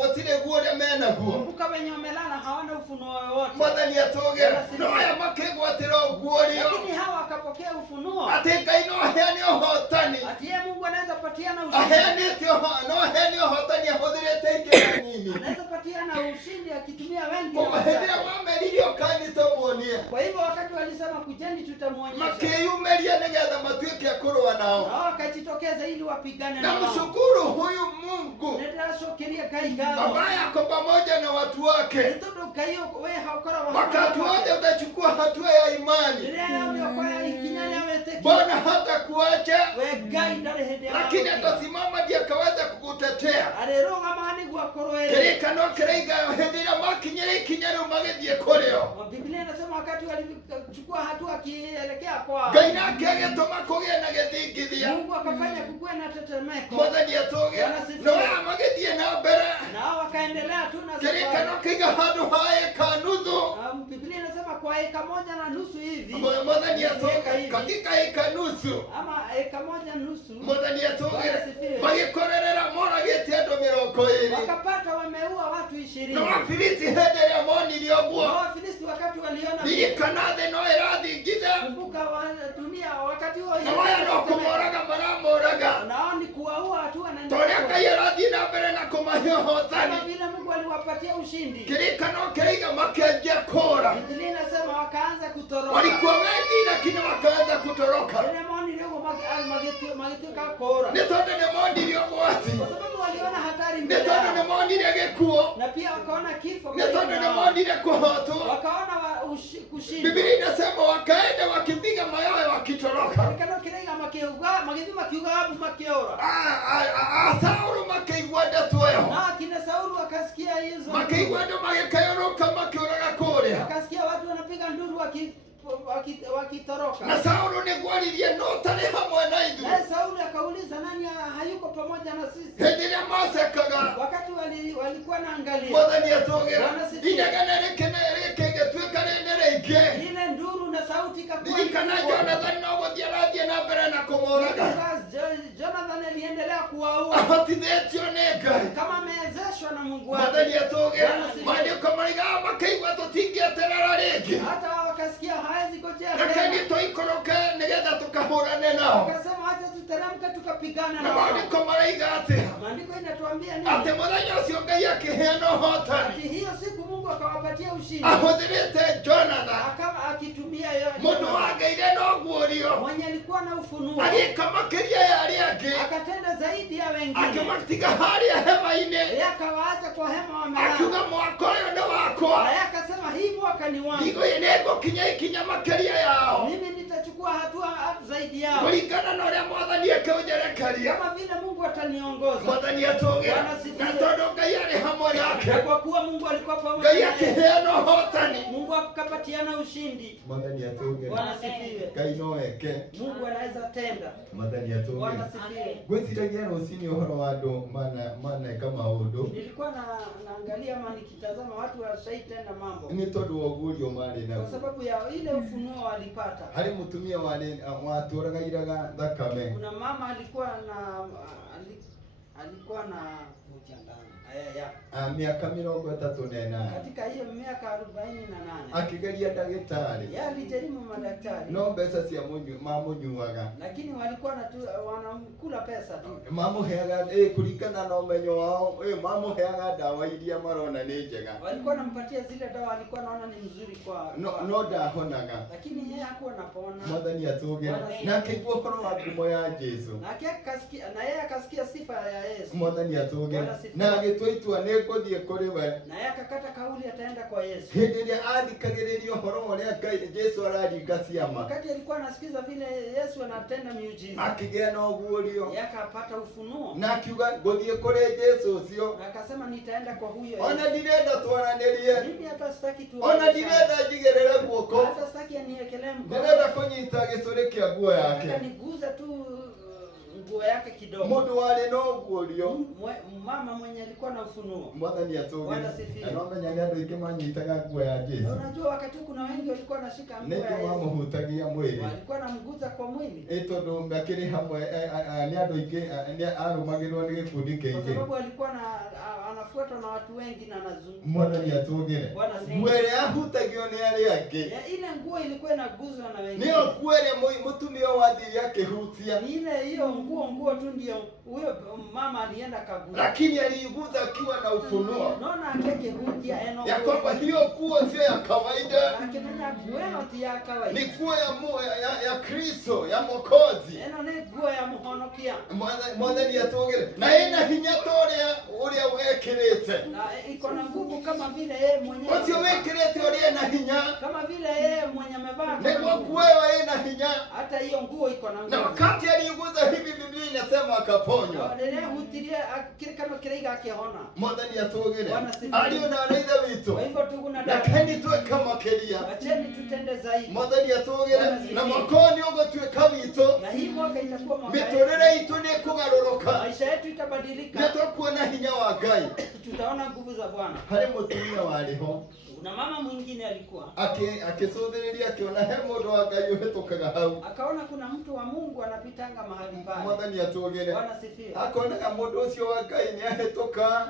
watile guoria mena guo. Kumbuka wenye wamelala hawana ufunuo wowote. Mwadhani atogira no ya makego atiro guorio. Lakini hawa wakapokea ufunuo. Ateka ino yani ohotani. Atiye Mungu anaweza patiana ushindi. Aheni tio no aheni ohotani ahodhirete ike nini. Anaweza patiana ushindi akitumia wengi. Kwa hivyo mama lilio kani tomuonia. Kwa hivyo wakati walisema kujeni tutamuonyesha. Makeyumeria negeza matuike akurwa nao. Na wakajitokeza ili wapigane na mshukuru huyu Mungu. Ambaye ako pamoja na watu wake. Wakati wote utachukua hatua ya imani. Bwana hata kuacha. Lakini atasimama ndiye akaweza kukutetea. Kirika no kiraiga hendira makinyere kinyere umagethie koreo. Biblia inasema wakati walichukua hatua kielekea kwa Gaina kege toma koge na gethingithia. Mungu akafanya kukue na tetemeko. Mwathani atoge. No amagethie na mbere. Na wakaendelea tu na safari. Kirika no kiga handu hae kanuthu. Biblia inasema kwa eka 1.5 hivi. Mwathani atoge katika eka nusu. Ama eka 1.5. Mwathani atoge. Magikorerera moragete andu 20. Wakapata wameua watu 20. Na Wafilisti hendere amoni lioguo. Na Wafilisti wakati waliona Kanathe no irathi ngitha. Kumbuka dunia wakati huo na waya no kumoraga maramoraga. Nao ni kuwaua watu wanaenda. Toria kayarathi na mbere na kumahotani. Kama vile Mungu aliwapatia ushindi. Kirika no kiriga makengia kora. Biblia inasema wakaanza kutoroka. Walikuwa wengi lakini wakaanza kutoroka. Demoni leo mageti kora. Ni tonde demoni leo wati. Kwa sababu waliona hatari mbele. Ni tonde demoni leo na pia wakaona kifo. Ni tonde demoni leo kuhoto. Wakaona kushinda. Biblia inasema wakaenda wakipiga mayowe wakitoroka. Kana kirega magethima kiugabu makiora. Saulu makiigwanda tuyo. Na kina Saulu akasikia hizo. Makiigwanda magekayoroka makioraga kore. Akasikia watu wanapiga nduru wakitoroka. Na Saulu ni gwalirie no tare hamwe na ithu. Na Saulu akauliza nani hayuko pamoja na sisi? Hendira masekaga. Wakati walikuwa naangalia. Mwathani atogera. Indagana rekege twekanendere ige. Ile nduru na sauti ikakuwa. Nikana Jonathan no gothiarathie na mbere na kumoraga. Jonathan aliendelea kuwaua. Ahotithĩtio nĩ Ngai. Kama amewezeshwa na Mungu wake. Mwathani atogera. Maandĩko mariga makaigua tũtingĩeterera rĩngĩ. Hata wakasikia hawezi ngojea. Lakini tuikoroke nigetha tukahũrane nao. Wakasema acha tuteremke tukapigana nao. Na maandĩko maraiga atĩ. Maandiko inatuambia nini? Atĩ mũthenya ũcio Ngai akĩheana ũhotani. Ati hiyo siku Mungu akawapatia ushindi. Ahũthĩrĩte Jonathan. Akama akitumia yote. Mũndũ wangeire no guorio. Mwenye alikuwa na ufunuo. Agĩka makĩria ya arĩa angĩ. Akatenda zaidi ya wengine. Akĩmatiga harĩa hema-inĩ. Yeye akawaacha kwa hema wamelala. Akiuga mwaka ũyũ nĩ wakwa. Yeye akasema hii mwaka ni wangu. Igũĩ nĩngũkinya ikinya makĩria yao. Mimi nitachukua hatua zaidi yao. Kũringana na ũrĩa Mwathani akĩnjerekeria. Kama vile Mungu ataniongoza. Mwathani atũgĩra. Na tondũ Ngai arĩ hamwe nake. Kwa kuwa Mungu alikuwa pamoja naye. Ngai akĩheana ũhotani. Mungu akapatiana ushindi. Mwathani atũgĩra. Bwana asifiwe. Ngai no eke. Mungu anaweza tenda. Mwathani atũgĩra. Bwana asifiwe. Gwĩciragia rũcinĩ ũhoro wa andũ maneka maũndũ. Nilikuwa naangalia ama nikitazama watu washaitenda mambo. Nĩ tondũ wa ũguũrio marĩ naguo. Kwa sababu ya ile ufunuo walipata. Harĩ mũtumia watũraga iraga thakame. Kuna mama alikuwa na miaka 38. Katika hiyo miaka 48 akigeria ndagĩtarĩ yeye alijaribu madaktari, no mbeca cia mamunyuaga, lakini walikuwa wanakula pesa tu, mamuheaga kuringana na umenyo wao, mamuheaga dawa iria marona nĩ njega, walikuwa wanampatia zile dawa alikuwa anaona ni nzuri kwa no ndahonaga, lakini yeye hakuwa anapona. Mwathani atũgĩre na akĩigua ũhoro wa ngumo ya Jesũ, na yeye akasikia sifa ya Yesu. Mwathani atũgĩre na agĩtua itua nĩ ngũthiĩ kũrĩ we, na yeye akakata kauli ataenda kwa Yesu. Hĩndĩ ĩrĩa athikagĩrĩria ũhoro ũrĩa Jesũ araringa ciama, wakati alikuwa anasikiza vile Yesu anatenda miujiza, akĩgĩa na ũguũrio, yeye akapata ufunuo na akiuga ngũthiĩ kũrĩ Jesũ ũcio, na akasema nitaenda kwa huyo Yesu. Ona ndirenda twaranĩrie, mimi hata sitaki tu, ona ndirenda njigĩrĩre guoko, hata sitaki aniekelee mkono, ndirenda kũnyita gĩcũrĩ kĩa nguo yake, nataka niguze tu nguo yake kidogo. Mũndũ warĩ na ũguũrio, mama mwenye alikuwa na ufunuo. Mwathani atũgĩre na ũmenya nĩ andũ aingĩ manyitaga nguo ya Jesũ. Unajua wakati kuna wengi walikuwa wanashika nguo ya Yesu, mamũhutagia mwĩrĩ, walikuwa wanamguza kwa mwili, tondũ makĩrĩ hamwe nĩ andũ aingĩ arũmagĩrĩrwo nĩ gĩkundi kĩingĩ, kwa sababu alikuwa anafuatwa na watu wengi na anazunguka. Mwathani atũgĩre nguo ĩrĩa yahutagio nĩ arĩa angĩ, ile nguo ilikuwa inaguzwa na wengine, nĩyo nguo ĩrĩa mũtumia wathire akĩhutia, hiyo nguo tu ndio huyo mama alienda kaguza, lakini aliiguza akiwa na ufunuo, naona akihutia ya kwamba hiyo nguo sio ya kawaida, akifanya nguo ya kawaida, ni nguo ya Kristo, ya Mwokozi, ni nguo ya muhonokia. Mwathani atũgĩre na ina hinya ũrĩa wekĩrĩte, na iko na nguvu kama vile yeye mwenyewe, ũcio wekĩrĩte ũrĩa na hinya, kama vile yeye mwenye amevaa, nĩguo nguo ĩyo ina hinya, hata hiyo nguo iko na nguvu. Na wakati aliiguza hivi, Biblia inasema akaponywa. Mwathani atũgĩre ariũ na aithe witũ, lakini tweka makĩria, Mwathani atũgĩre na mwaka ũyũ nĩũgũtuĩka witũ, na hii mwaka itakuwa mwaka mĩtũrĩre itũ nĩ ĩkũgarũrũka, maisha yetu itabadilika, na tũkuona hinya wa Ngai, tutaona nguvu za Bwana. Harĩ mũtumia warĩ ho, na mama mwingine alikuwa akĩcũthĩrĩria akiona he mũndũ wa Ngai ũhĩtũkaga hau, akaona kuna mtu wa Mungu anapitanga mahali pale. Mwathani atũgĩre Bwana sifiwe. Akaona mũndũ ũcio wa Ngai nĩ ahĩtũka,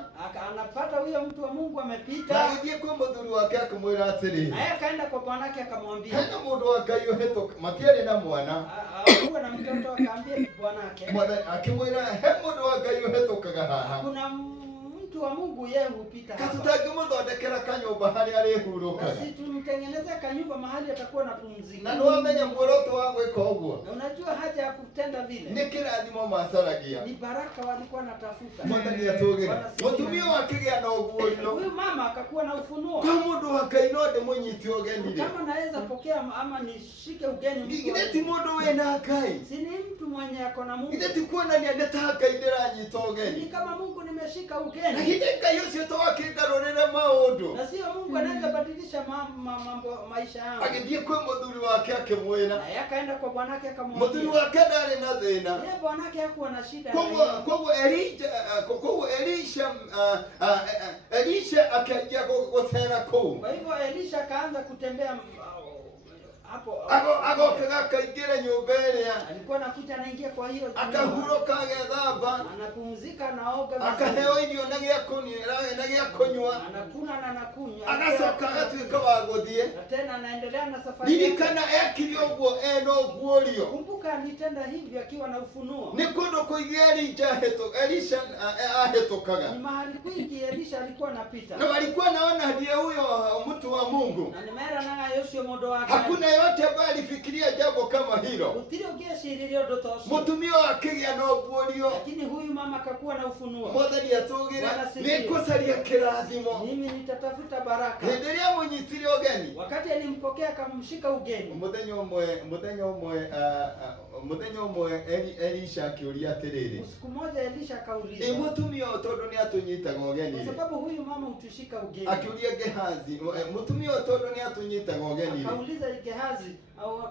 anapata huyo mtu wa Mungu amepita, na agĩthiĩ kwĩ mũthuri wake akĩmwĩra atĩrĩ, na yeye akaenda kwa bwanake akamwambia, hena mũndũ wa Ngai ũhĩtũka, matiarĩ na mwana, huwa na mtoto, akaambia bwanake, Mwathani akĩmwĩra he mũndũ wa Ngai ũhĩtũkaga haha, kuna mtu wa Mungu yeye hupita hapa, katutangĩmũthondekera kanyũmba harĩa arĩhurũkaga, basi tumtengeneze kanyumba mahali atakuwa anapumzika. Na nĩwamenya muoroto wa gwĩka ũguo, na unajua haja ya kutenda vile nĩ kĩrathimo macaragia, ni baraka walikuwa natafuta. Mwathani atũgĩre mũtumia akĩgĩa na ũguũrio, huyu mama akakuwa na ufunuo, kwa mũndũ wa Ngai no ndĩmũnyite ũgeni, kama naweza pokea ama nishike ugeni. Githĩ ti mũndũ wĩna Ngai, si ni mtu mwenye ako na Mungu, githĩ ti kuonania nĩ ta Ngai ndĩranyita ũgeni, ni kama Mungu nimeshika ugeni, na githĩ Ngai ũcio to akĩngarũrĩre maũndũ, na sio Mungu anaweza badilisha mambo maisha yangu. Agĩthiĩ kwĩ mũthuri wake akĩmwĩra, na yeye akaenda kwa bwanake akamwambia, mũthuri wake ndarĩ na thĩna, yeye bwanake hakuwa na shida. Koguo Elisha akajia gũcera kũu, kwa hivyo Elisha akaanza kutembea hapo, agokaga akaingĩra nyũmba ĩrĩa, alikuwa anakuja anaingia kwa hiyo, akahurũka agethamba, anapumzika, anaoga, akaheo irio na gĩa kũnyua, anakuna na anakunywa, agacoka agatuĩka wa gũthiĩ, na tena anaendelea na safari. Ririkana ekire ũguo ena ũguũrio, kumbuka alitenda hivyo akiwa na ufunuo. Nĩ kũndũ kũingĩ Elisha ahĩtũkaga, ni mahali kwingi Elisha alikuwa anapita, na walikuwa naona ndiye huyo mtu wa Mungu, na nimera na Yoshua modo wake, hakuna yote ambaye alifikiria jambo kama hilo. Utiri ugeshiririo dotoshi, Mũtumia akĩgĩa na ũguũrio, lakini huyu mama akakuwa na ufunuo. Mwathani atũgĩre nĩngũcaria kĩrathimo, mimi nitatafuta baraka. Hĩndĩ ĩrĩa mũnyitire ũgeni, wakati alimpokea akamshika ugeni, mũthenya ũmwe Elisha akĩũria atĩrĩrĩ, usiku moja Elisha akauliza, mũtumia tondũ nĩ atũnyitaga ũgeni, kwa sababu huyu mama utushika ugeni, akĩũria Gehazi, mũtumia tondũ nĩ atũnyitaga ũgeni, akauliza Gehazi,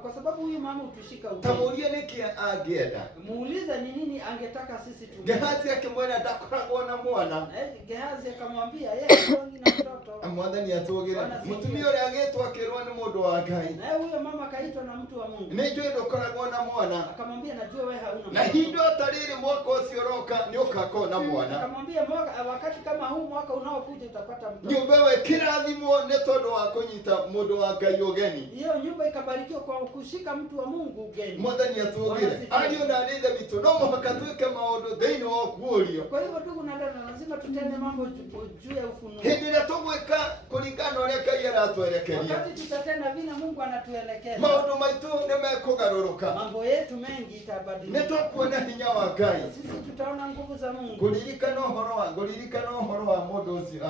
kwa sababu huyu mama utushika ugeni, tamuurie nĩkĩ angĩenda, muulize ni nini angetaka sisi tu. Gehazi akĩmwĩra ndakoragwo na mwana, Gehazi akamwambia yeye hakuwa na mtoto. Mwathani atũgĩre mutumia uri agetwa kirwa ni mundu wa Ngai. Na huyo mama kaitwa na mtu wa Mungu. Ni njui ndukoragwo na mwana. Akamwambia najua wewe hauna mwana. Na hindo tariri mwaka ucio roka ni ukako na mwana. Akamwambia wakati kama huu mwaka unaokuja utapata mtoto. Nyumba we kirathimo ni tondu wa kunyita mundu wa Ngai ugeni. Hiyo nyumba ikabarikiwa kwa kushika mtu wa Mungu ugeni. Mwathani atugire. Ario na rithe bitu no muhaka twike maundu thiini wa kuurio. Kwa hivyo ndugu na dada, lazima tutende mambo juu ya ufunuo. Hindi na tugwika kuringana uria Ngai aratwerekeria. Wakati tutatenda vile Mungu anatuelekeza, maundu maitu ni mekugaruruka. Mambo yetu mengi itabadilika. Ni twakuona hinya wa Ngai. Sisi tutaona nguvu za Mungu. Kuririkana uhoro wa mundu ucio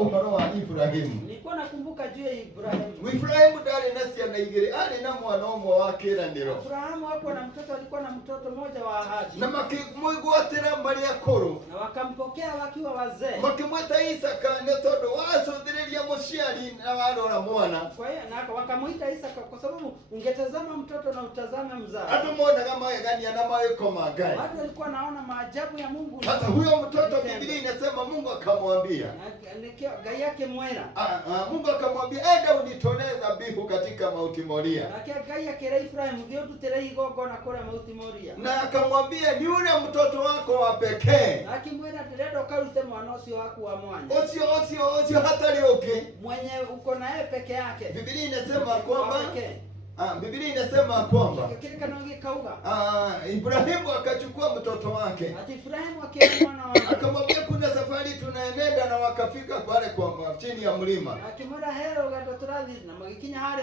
uhoro wa Ibrahimu. Nilikuwa nakumbuka juu ya Ibrahimu. Ibrahimu ndari na ciana igiri, ari na mwana umwe wa kiraniro. Abrahamu hapo na mtoto, alikuwa na mtoto mmoja wa ahadi. Na makimwigwatira mari akuru. Na wakampokea wakiwa wazee. Makimweta Isaka ni tondu wacuthiriria muciari na warora mwana. Kwa hiyo na wakamuita Isaka kwa sababu ungetazama mtoto na utazame mzao. Andu monaga magegania na mawiko ma Ngai. Watu walikuwa naona maajabu ya Mungu. Sasa huyo mtoto Biblia inasema Mungu akamwambia. Ngai yake mwera. Mungu akamwambia enda unitolee dhabihu katika Mount Moria. Na Ngai yake Ibrahimu ndio tutere igongona kule Mount Moria. Na akamwambia ni yule mtoto wako wa pekee. Akimwenda ndirenda ukarute mwana ucio waku wa mwanya. Ocio hatari uki. Mwenye uko naye peke yake. Biblia inasema kwamba Biblia inasema kwamba Ibrahimu akachukua mtoto wake. Ati Ibrahimu akiwa mwana wake. Akamwambia kuna safari tunaenenda, na wakafika pale kwa chini ya mlima. Akimwona hero gatotrazi na magikinya hale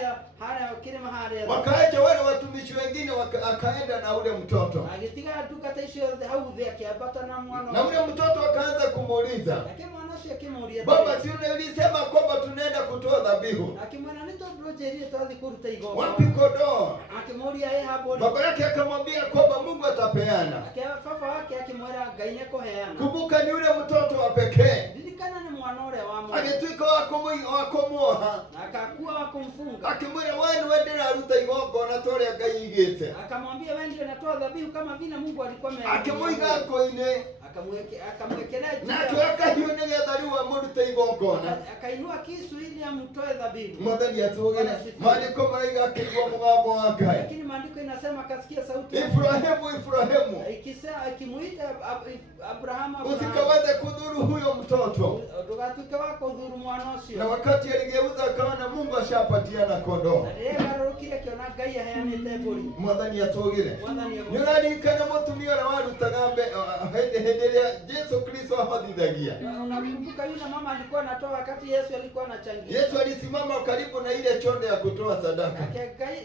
kirima hale. Wakaacha wale watumishi wengine akaenda na ule mtoto. Agitiga tukataishio haudhi akiapata na mwana. Na ule mtoto akaanza kumuuliza. Baba, si ulisema kwamba tunaenda kutoa dhabihu? Akimwona nito projeri twazi kuruta igogo. Wapi kodoo? Akimuria yeye hapo. Baba yake akamwambia kwamba Mungu atapeana. Fafa wake akimwera Ngai nekoheana. Kumbuka ni ule mtoto wa pekee. Ndikana ni mwana ule wa Mungu. Agituika wakomuoha. Akakuwa wakumfunga. Akimwira wewe wendera ruta igogo na tore Ngai igite. Akamwambia wewe ndio unatoa dhabihu kama vile Mungu alikuwa ameamuru. Akimuiga koine. Akamwekelea juu. Na akiweka hiyo ngetha riu amurute igongona. Akainua kisu ili amtoe dhabihu. Mwathani atugire. Maandiko maraiga akigwa mugambo wa Ngai. Lakini maandiko inasema akasikia sauti ya Ibrahimu. Ikisema akimuita Abrahamu. Usikaweze kudhuru huyo mtoto. Tukatuke wako dhuru mwana ucio. Na wakati aligeuza akaona Mungu ashapatiana kondoo. Ararukire kiona Ngai aheanite mburi. Mwathani atugire. Nĩũraririkana mũtumia ũrĩa warutaga hĩndĩ ĩrĩa Yesu Kristo ahotithagia. Unakumbuka yule mama alikuwa anatoa wakati Yesu alikuwa anachangia. Yesu alisimama karibu na ile chonde ya kutoa sadaka.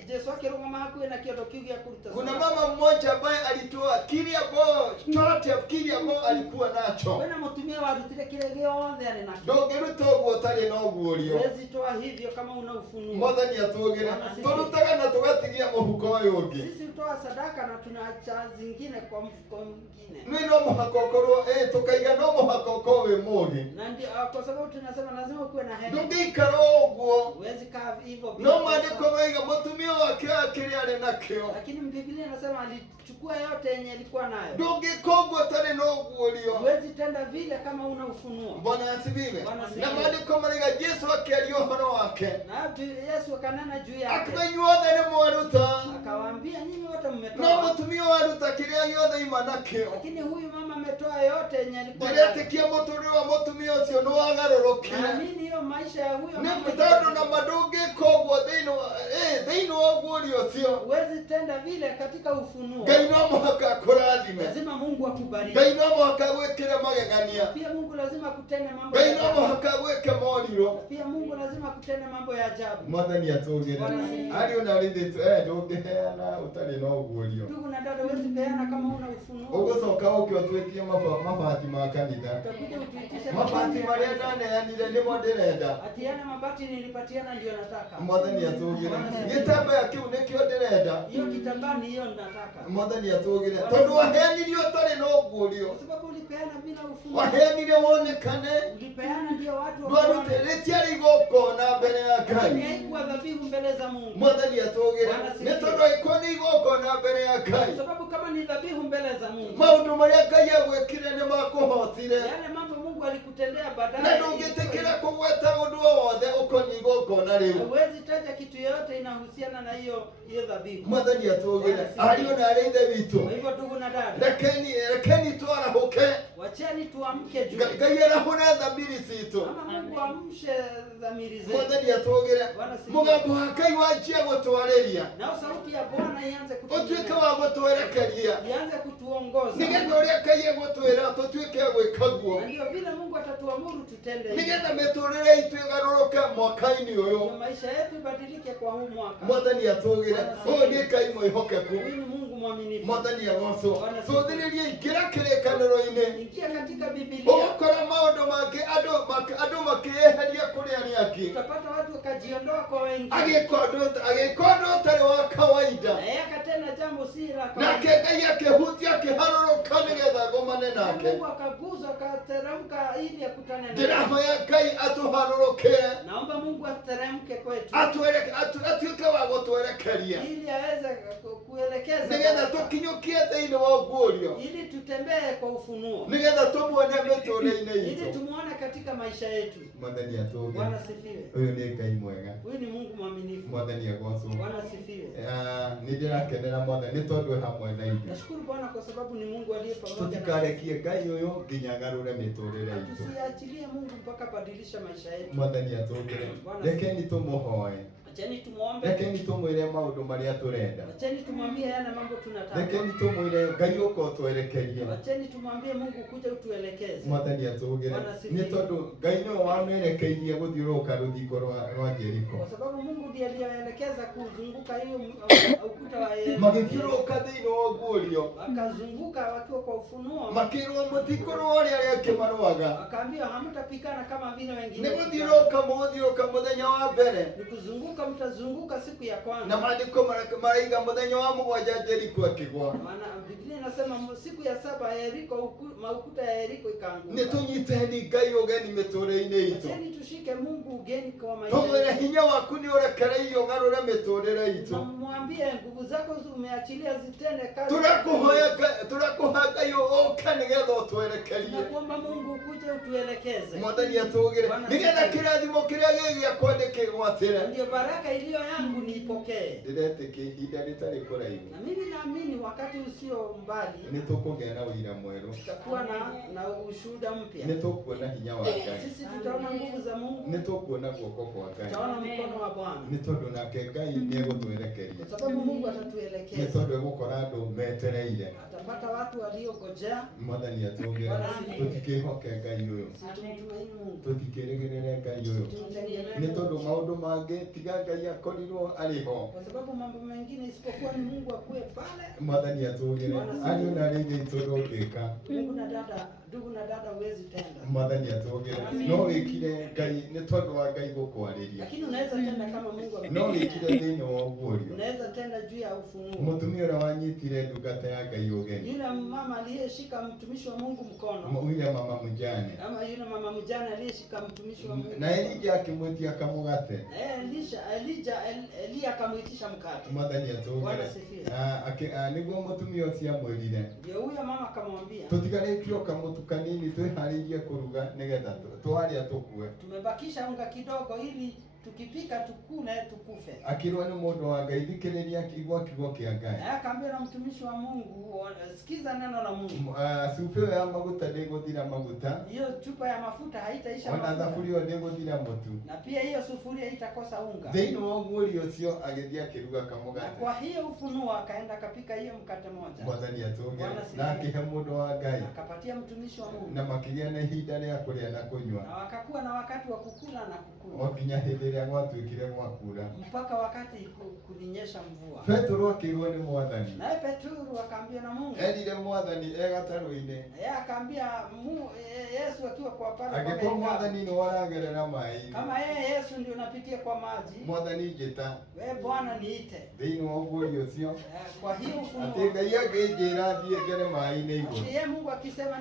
Yesu akirungama hakuwa na kiondo kiu ya kuruta. Kuna mama mmoja ambaye alitoa kile ambacho alikuwa nacho. Wewe mtumia warutire kile gĩothe arĩ nacho. Ndũngĩruta ũguo ũtarĩ na ũguũrio. Huwezi toa hivyo kama una ufunuo. Mwathani atugire. Tũrutaga na tũgatigia mũhuko ũyũ ũngĩ. Sisi hutoa sadaka na tunaacha zingine kwa mfuko mwingine. Nĩ no mũhaka ũkorwo tukaiga no mũhaka ũkorwo wĩ mũũgĩ. Na ndio kwa sababu tunasema lazima uwe na hekima. Ndũngĩikara ũguo. Huwezi kaa hivyo. No maandiko maiga mũtumia wake akĩrĩ arĩ nakĩo. Lakini Biblia inasema alichukua yote yenye alikuwa nayo. Ndũngĩka ũguo ũtarĩ na ũguũrio. Huwezi tenda vile kama una ufunuo. Bwana asifiwe. Na maandiko maiga Yesu akĩaria ũhoro wake. Na Yesu akanena juu yake. Akĩmenyuothe nĩ mwaruta. Akawaambia nyinyi wote mmetoa. No mũtumia waruta kĩrĩa gĩothe ima nakĩo. Lakini huyu mama ametoa yote yenye alikuwa nayo. Ndĩretĩkia mũtũrĩre wa mũtumia ũcio nĩ wagarũrũkire. Na nini hiyo maisha ya huyo mama? Nĩ tondũ na ndũngĩka ũguo thĩinĩ wa ũguũrio ũcio. Huwezi tenda vile katika ufunuo. Ngai no mũhaka akũrathime. Lazima Mungu akubariki. Ngai no mũhaka agwĩkĩre magegania. Pia Mungu lazima akutende mambo ya ajabu. Ngai no mũhaka agwĩke morirũ. Pia Mungu lazima akutende mambo ya ajabu. Mwathani atũgĩre. Ari ona rĩthĩtwo ndũngĩheana ũtarĩ na ũguũrio. Ndugu na dada, huwezi peana kama una ufunuo. Ũgũcoka ũkĩotwĩtie mabati ma kanitha. Mabati marĩa ndaneanire nĩmo ndĩrenda. Atiana mabati nilipatiana ndio nataka. Mwathani atũgĩre. Gĩtambaya kĩu nĩkĩo ndĩrenda. Hiyo kitambaa ni hiyo nataka. Mwathani atũgĩre. Tondũ waheanire ũtarĩ na ũguũrio. Kwa sababu ulipeana bila ufunuo. Waheanire wonekane. Ulipeana ndio watu waone. Rĩtiarĩ igongona mbere ya Ngai. Haikuwa dhabihu mbele za Mungu. Mwathani atũgĩre. Nĩ tondũ ĩko nĩ igongona mbere ya Ngai. Kwa sababu kama ni dhabihu mbele za Mungu. Maũndũ marĩa Ngai agwĩkire nĩ makũhotire. Yale mambo Mungu alikutendea baadaye. Na ndũngĩtĩkĩra kũgweta ũndũ o wothe ũkoniĩ igongona igongona riu. Huwezi taja kitu yote inahusiana na hiyo dhabihu. Mwathani atugire ariyo na areithe witu. Kwa hivyo ndugu na dada, rekeni twarahuke, wacheni tuamke juu. Ngai arahune dhamiri citu. Ama Mungu amshe dhamiri zetu. Mwathani atugire mugambo wa Ngai wanjie gutwariria, na sauti ya Bwana ianze kutuongoza, utuike wa gutwerekeria, ianze kutuongoza, nigetha uria Ngai egutwira tutuike gwika guo, ndio vile Mungu atatuamuru tutende hivyo, nigetha miturire itu igaruruke mwaka-ini uyu, maisha yetu ibadilike kwa huu mwaka. Mwathani atugire uyu ni Ngai mwihokeku, huyu ni Mungu mwaminifu. Mwathani agoco tuthiririe ingira kirikaniro-ini, ingia katika Biblia, ugakora maundu make andu makiyeheria kuri aria angi, utapata watu wakajiondoa kwa wengine, agikondo utari wa kawaida, na yeye akatenda jambo si la kawaida, nake Ngai akihutia akiharuruka nigetha gomane nake. Mungu akaguza akateremka ili akutane naye. Ndirahoya Ngai atuharurukire, naomba Mungu ateremke kwetu, atuike wa gutwerekeria, ili aweze kuelekeza, nigetha tukinyukie thiini wa guorio, ili tutembee kwa ufunuo, nigetha tumuone miturire-ini ili itu. tumuone katika maisha yetu. Mwathani atugire. Bwana sifiwe. Uyu ni Ngai mwega. Huyu ni Mungu mwaminifu. Mwathani agocwo. Bwana sifiwe. Ni ndirakenera Mwathani tondu hamwe na ithuĩ. Nashukuru Bwana kwa sababu ni Mungu aliye pamoja nasi. Tutikarekie Ngai uyu nginya agarure miturire itu. Tusiachilie Mungu mpaka badilisha maisha yetu. Mwathani atugire. Rekeni tumuhoe. Acheni tumuombe. Rekeni tumwire maundu maria turenda. Acheni tumwambie yana mambo tunataka. Rekeni tumwire Ngai uko twerekerie. Acheni tumwambie Mungu kuja utuelekeze. Mwathani atugire. Ni tondu Ngai no wamwerekeirie guthiuruka ruthingo rwa Jeriko. Kwa sababu Mungu ndiye aliyeelekeza kuzunguka hiyo ukuta wa Yeriko. Magithiuruka thiini wa guorio. Wakazunguka wakiwa kwa ufunuo. Makirwo mutikorwo uria kimarwaga. Akaambia hamtapikana kama vile wengine. Ni guthiuruka muthenya wa mbere. Ni kuzunguka, mtazunguka siku ya kwanza. Na maandiko maraiga muthenya wa mugwanja Jeriko akigwa. Maana Biblia inasema siku ya 7 Yeriko, maukuta ya Yeriko ikaanguka. Ni tunyiteni Ngai ugeni miturire itu. Acheni tushike Mungu ugeni kwa maisha. Tumwire hinya waku ni urekereirie ugarure miturire itu. Mwambie nguvu zako umeachilia zitende kazi. Turakuhoya Ngai uka nigetha utwerekerie. Tunakuomba Mungu ukuje utuelekeze. Mwathani atugire. Nigetha kirathimo kiria gĩgĩakwa ndĩkĩgwatĩre. Ndio baraka iliyo yangu niipokee. Ndiretĩkia ihinda rĩtarĩ kũraihu. Na mimi naamini wakati usio mbali nĩtũkũgĩa na ũira mwerũ. tutakuwa na ushuhuda mpya. Nĩtũkuona hinya wa Ngai. Sisi tutaona nguvu za Mungu. Nĩtũkuona guoko kwa Ngai. Tutaona mkono wa Bwana. Nĩ tondũ nake Ngai nĩegũtwerekeria. Kwa sababu Mungu atatuelekeza. Nĩ tondũ egũkora andũ metereire. Atapata watu waliogojea. Mwathani atugire. Tũtikĩhoke Ngai ũyũ. Tumtumaini Mungu. Tũtikĩrĩgĩrĩre Ngai ũyũ. Nĩ tondũ maũndũ mangĩ tiga Ngai akorirwo arĩ ho. Kwa sababu mambo mengine isipokuwa ni Mungu akuwe pale. Mwathani atugire. Ariũ na airĩtu aitũ ndũngĩka. Ndugu na dada huwezi tenda. Mwathani atugire. No wĩkire Ngai nĩ tondũ wa Ngai gũkwarĩria. Lakini unaweza tenda kama Mungu no wĩkire thĩinĩ wa ũguũrio. Unaweza tenda juu ya ufunuo. Mũtumia ũrĩa wanyitire ndungata ya Ngai ũgeni. Yule mama aliyeshika mtumishi wa Mungu mkono. Yule mama mjane. Ama yule mama mjane aliyeshika mtumishi wa Mungu. Na Elija akimwitia kamugate. Elia akamuitisha mkate. Mwathani atugire. Nĩguo mũtumia ũcio amwĩrire. Ndio huyo mama akamwambia. Tũtigarĩtio kamũtu kanini twĩharĩirie kũruga nĩgetha twarĩa tũkue. Tumebakisha unga kidogo ili tukipika tukule tukufe. Akirwa ni mũndũ wa Ngai thikĩrĩria kiugo kĩa Ngai. Akaambia na mtumishi wa Mungu, sikiza neno la Mungu. Cuba ya maguta ndĩgũthira maguta. Hiyo chupa ya mafuta haitaisha mafuta. Ona thaburia ndĩgũthira mũtu. Na pia hiyo sufuria itakosa unga. Thĩinĩ wa ũguũrio ũcio agĩthiĩ akĩruga kamũgate. Na kwa hiyo ufunuo akaenda akapika hiyo mkate moja. Mwathani atugire. Na akĩhe mũndũ wa Ngai. Akapatia mtumishi wa Mungu. Na makĩgĩa na ihinda rĩa kũrĩa na kũnyua. Na wakakuwa na wakati wa kukula na kukunywa. Nginya hĩndĩ ĩrĩa gwatuĩkire gwakura. Mpaka wakati kulinyesha mvua. Petro akĩrwo nĩ Mwathani. Naye Petro akaambia na Mungu. Erire Mwathani gatarũ-inĩ. Yeye akaambia Yesu akiwa kwa pale. Angĩkorwo Mwathani nĩ waragerera maĩ. Kama yeye Yesu ndio unapitia kwa maji. Mwathani njĩta. Wewe Bwana niite. Thĩinĩ wa ũguũrio ũcio. Kwa hiyo ufunuo. Atĩ Ngai angĩnjĩra thiĩ ngere maĩ-inĩ igũrũ. Yeye Mungu akisema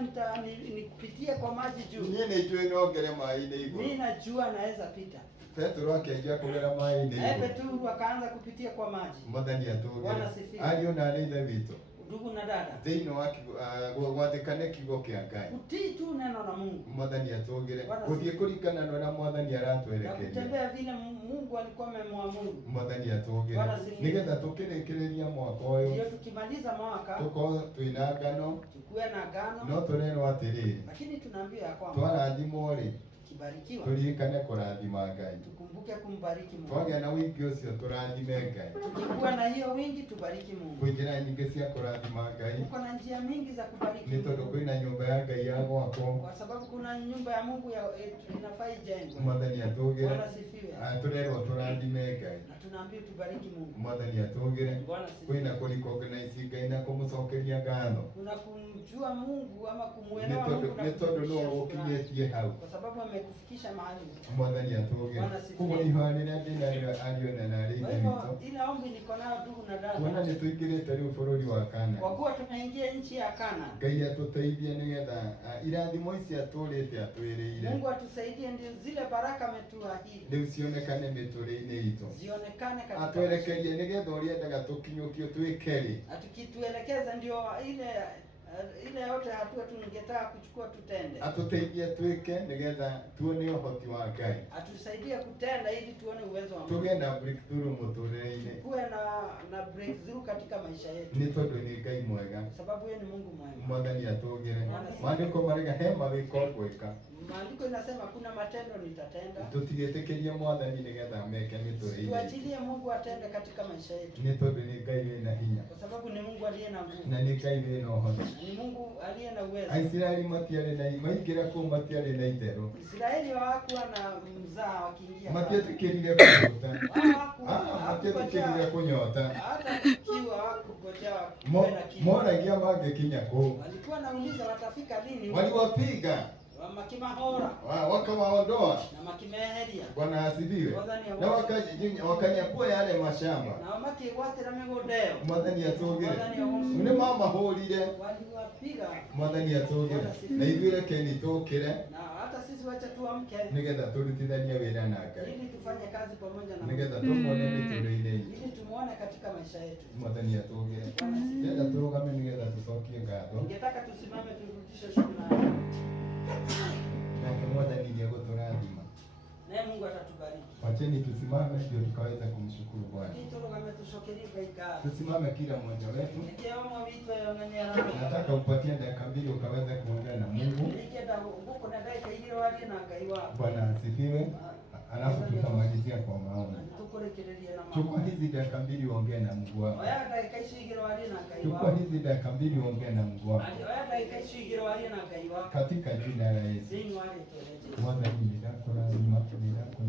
nikupitie kwa maji juu. Niĩ nĩnjũĩ no ngere maĩ-inĩ igũrũ. Mimi najua naweza pita. Petro akĩanjia kũgera maĩ-inĩ igũrũ. Petro akaanza kupitia kwa maji. Mwathani atugire. Bwana sifiwe. Ariũ na aarĩ a Ithe witũ. Ndugu na dada. Thĩinĩ wa gwathĩkane kiugo kĩa Ngai. Kutii tu neno la Mungu. Mwathani atugire. Gũthiĩ kũringana na ũrĩa Mwathani aratwerekeria. Kutembea vile Mungu Mungu alikuwa amemwamuru. Mwathani atugire nigetha tukirekereria mwaka uyu ndio tukimaliza mwaka tuko twina ngano tukue na ngano no turero atiriri lakini tunaambia ya kwamba twarathimwo ri tukibarikiwa turirikane kurathima Ngai tukumbuke kumbariki Mungu twagĩa na wingi ucio turathime Ngai tukikuwa na hiyo wingi tubariki Mungu kwĩ njĩra nyingĩ cia kurathima Ngai uko na njia mingi za kubariki nĩ tondũ kwĩna nyũmba ya Ngai ya gwakwo kwa sababu kuna nyumba ya Mungu inafaa ijengwe. Mwathani atugire Bwana asifiwe. turerwo turathime Ngai na tunaambia tubariki Mungu. Mwathani atugire kwĩna kũrecognize Ngai na kũmũcokeria ngatho kuna kumjua Mungu ama kumuelewa Mungu nĩ tondũ no gũkinyĩtie hau kwa sababu amekufikisha mahali. Mwathani atugire kuo ihwa rĩrĩa ndĩnarĩo ariona na arĩ ithe witũ ile ombi niko nayo ndugu na dada kuona nĩ tũingĩrĩte rĩu bũrũri wa Kana kwa kuwa tumeingia nchi ya Kana. Ngai atũteithie nĩgetha irathimo ici atũrĩte atwĩrĩire Mungu atusaidie ndio zile baraka ametuahidi rĩu cionekane mĩtũrĩre-inĩ itũ zionekane katika atwerekerie nĩgetha ũrĩa endaga tũkinyũkio twĩke rĩ atukituelekeza ndio ile yote hatua tungetaka kuchukua tutende. Atuteithie twĩke nĩgetha tuone ũhoti wa Ngai. Atusaidie kutenda ili tuone uwezo wa Mungu. Tugĩe na breakthrough mũtũrĩre-inĩ. Kuwe na breakthrough katika maisha yetu. Nĩ tondũ nĩ Ngai mwega. Sababu yeye ni Mungu mwema. Mwathani atũgĩre. Maandĩko marauga he mawĩko gwĩka. Maandiko inasema kuna matendo nitatenda. Tutigĩtĩkĩrie Mwathani nĩgetha meke mĩtũrĩre-inĩ. Tuachilie Mungu atende katika maisha yetu. Nĩ tondũ nĩ Ngai wĩna hinya. Kwa sababu ni Mungu aliye na nguvu. Na nĩ Ngai wĩna ũhoti. Ni Mungu aliye na uwezo. Aisiraeli matiarĩ na maingĩra kũu matiarĩ na itherũ. Israeli hawakuwa na mzaa wakiingia. Matietĩkĩrire kũnyota. Matietĩkĩrire kũnyota. Hata kiwa hawakungojea kwenda kiwa. Moragia mangĩkinya kũu. Walikuwa nauliza watafika lini? Waliwapiga. Makimahora wakawaondoa na makimeheria. Bwana asifiwe. Na wakanyakua yale mashamba na makigwatira migundeo. Mwathani atũgire nĩ mamahũrire waliwapiga. Mwathani atũgire na ithuĩ rekeni tũkĩre na hata sisi wacha tuamke nĩgetha tũrutithanie wĩra na Ngai ili tufanye kazi pamoja na nĩgetha tumuone mĩtũrĩre-inĩ ili tumuone katika maisha yetu. Mwathani atũgire nĩgetha tũrũgame nĩgetha tũcokie ngatho. Ningetaka tusimame turudishe shukrani. Nake Mwathani ndiye gũtũrathima. Naye Mungu atatubariki. Wacheni tusimame ndio tukaweza kumshukuru Bwana. Tusimame kila mmoja wetu. Nataka upatie dakika mbili ukaweza kuongea na Mungu. Bwana asifiwe. Alafu tutamalizia kwa maombi. Chukua hizi dakika mbili uongee na Mungu wako. Chukua hizi dakika mbili uongee na Mungu wako. Katika jina la Yesu. Mwathani, ninakuomba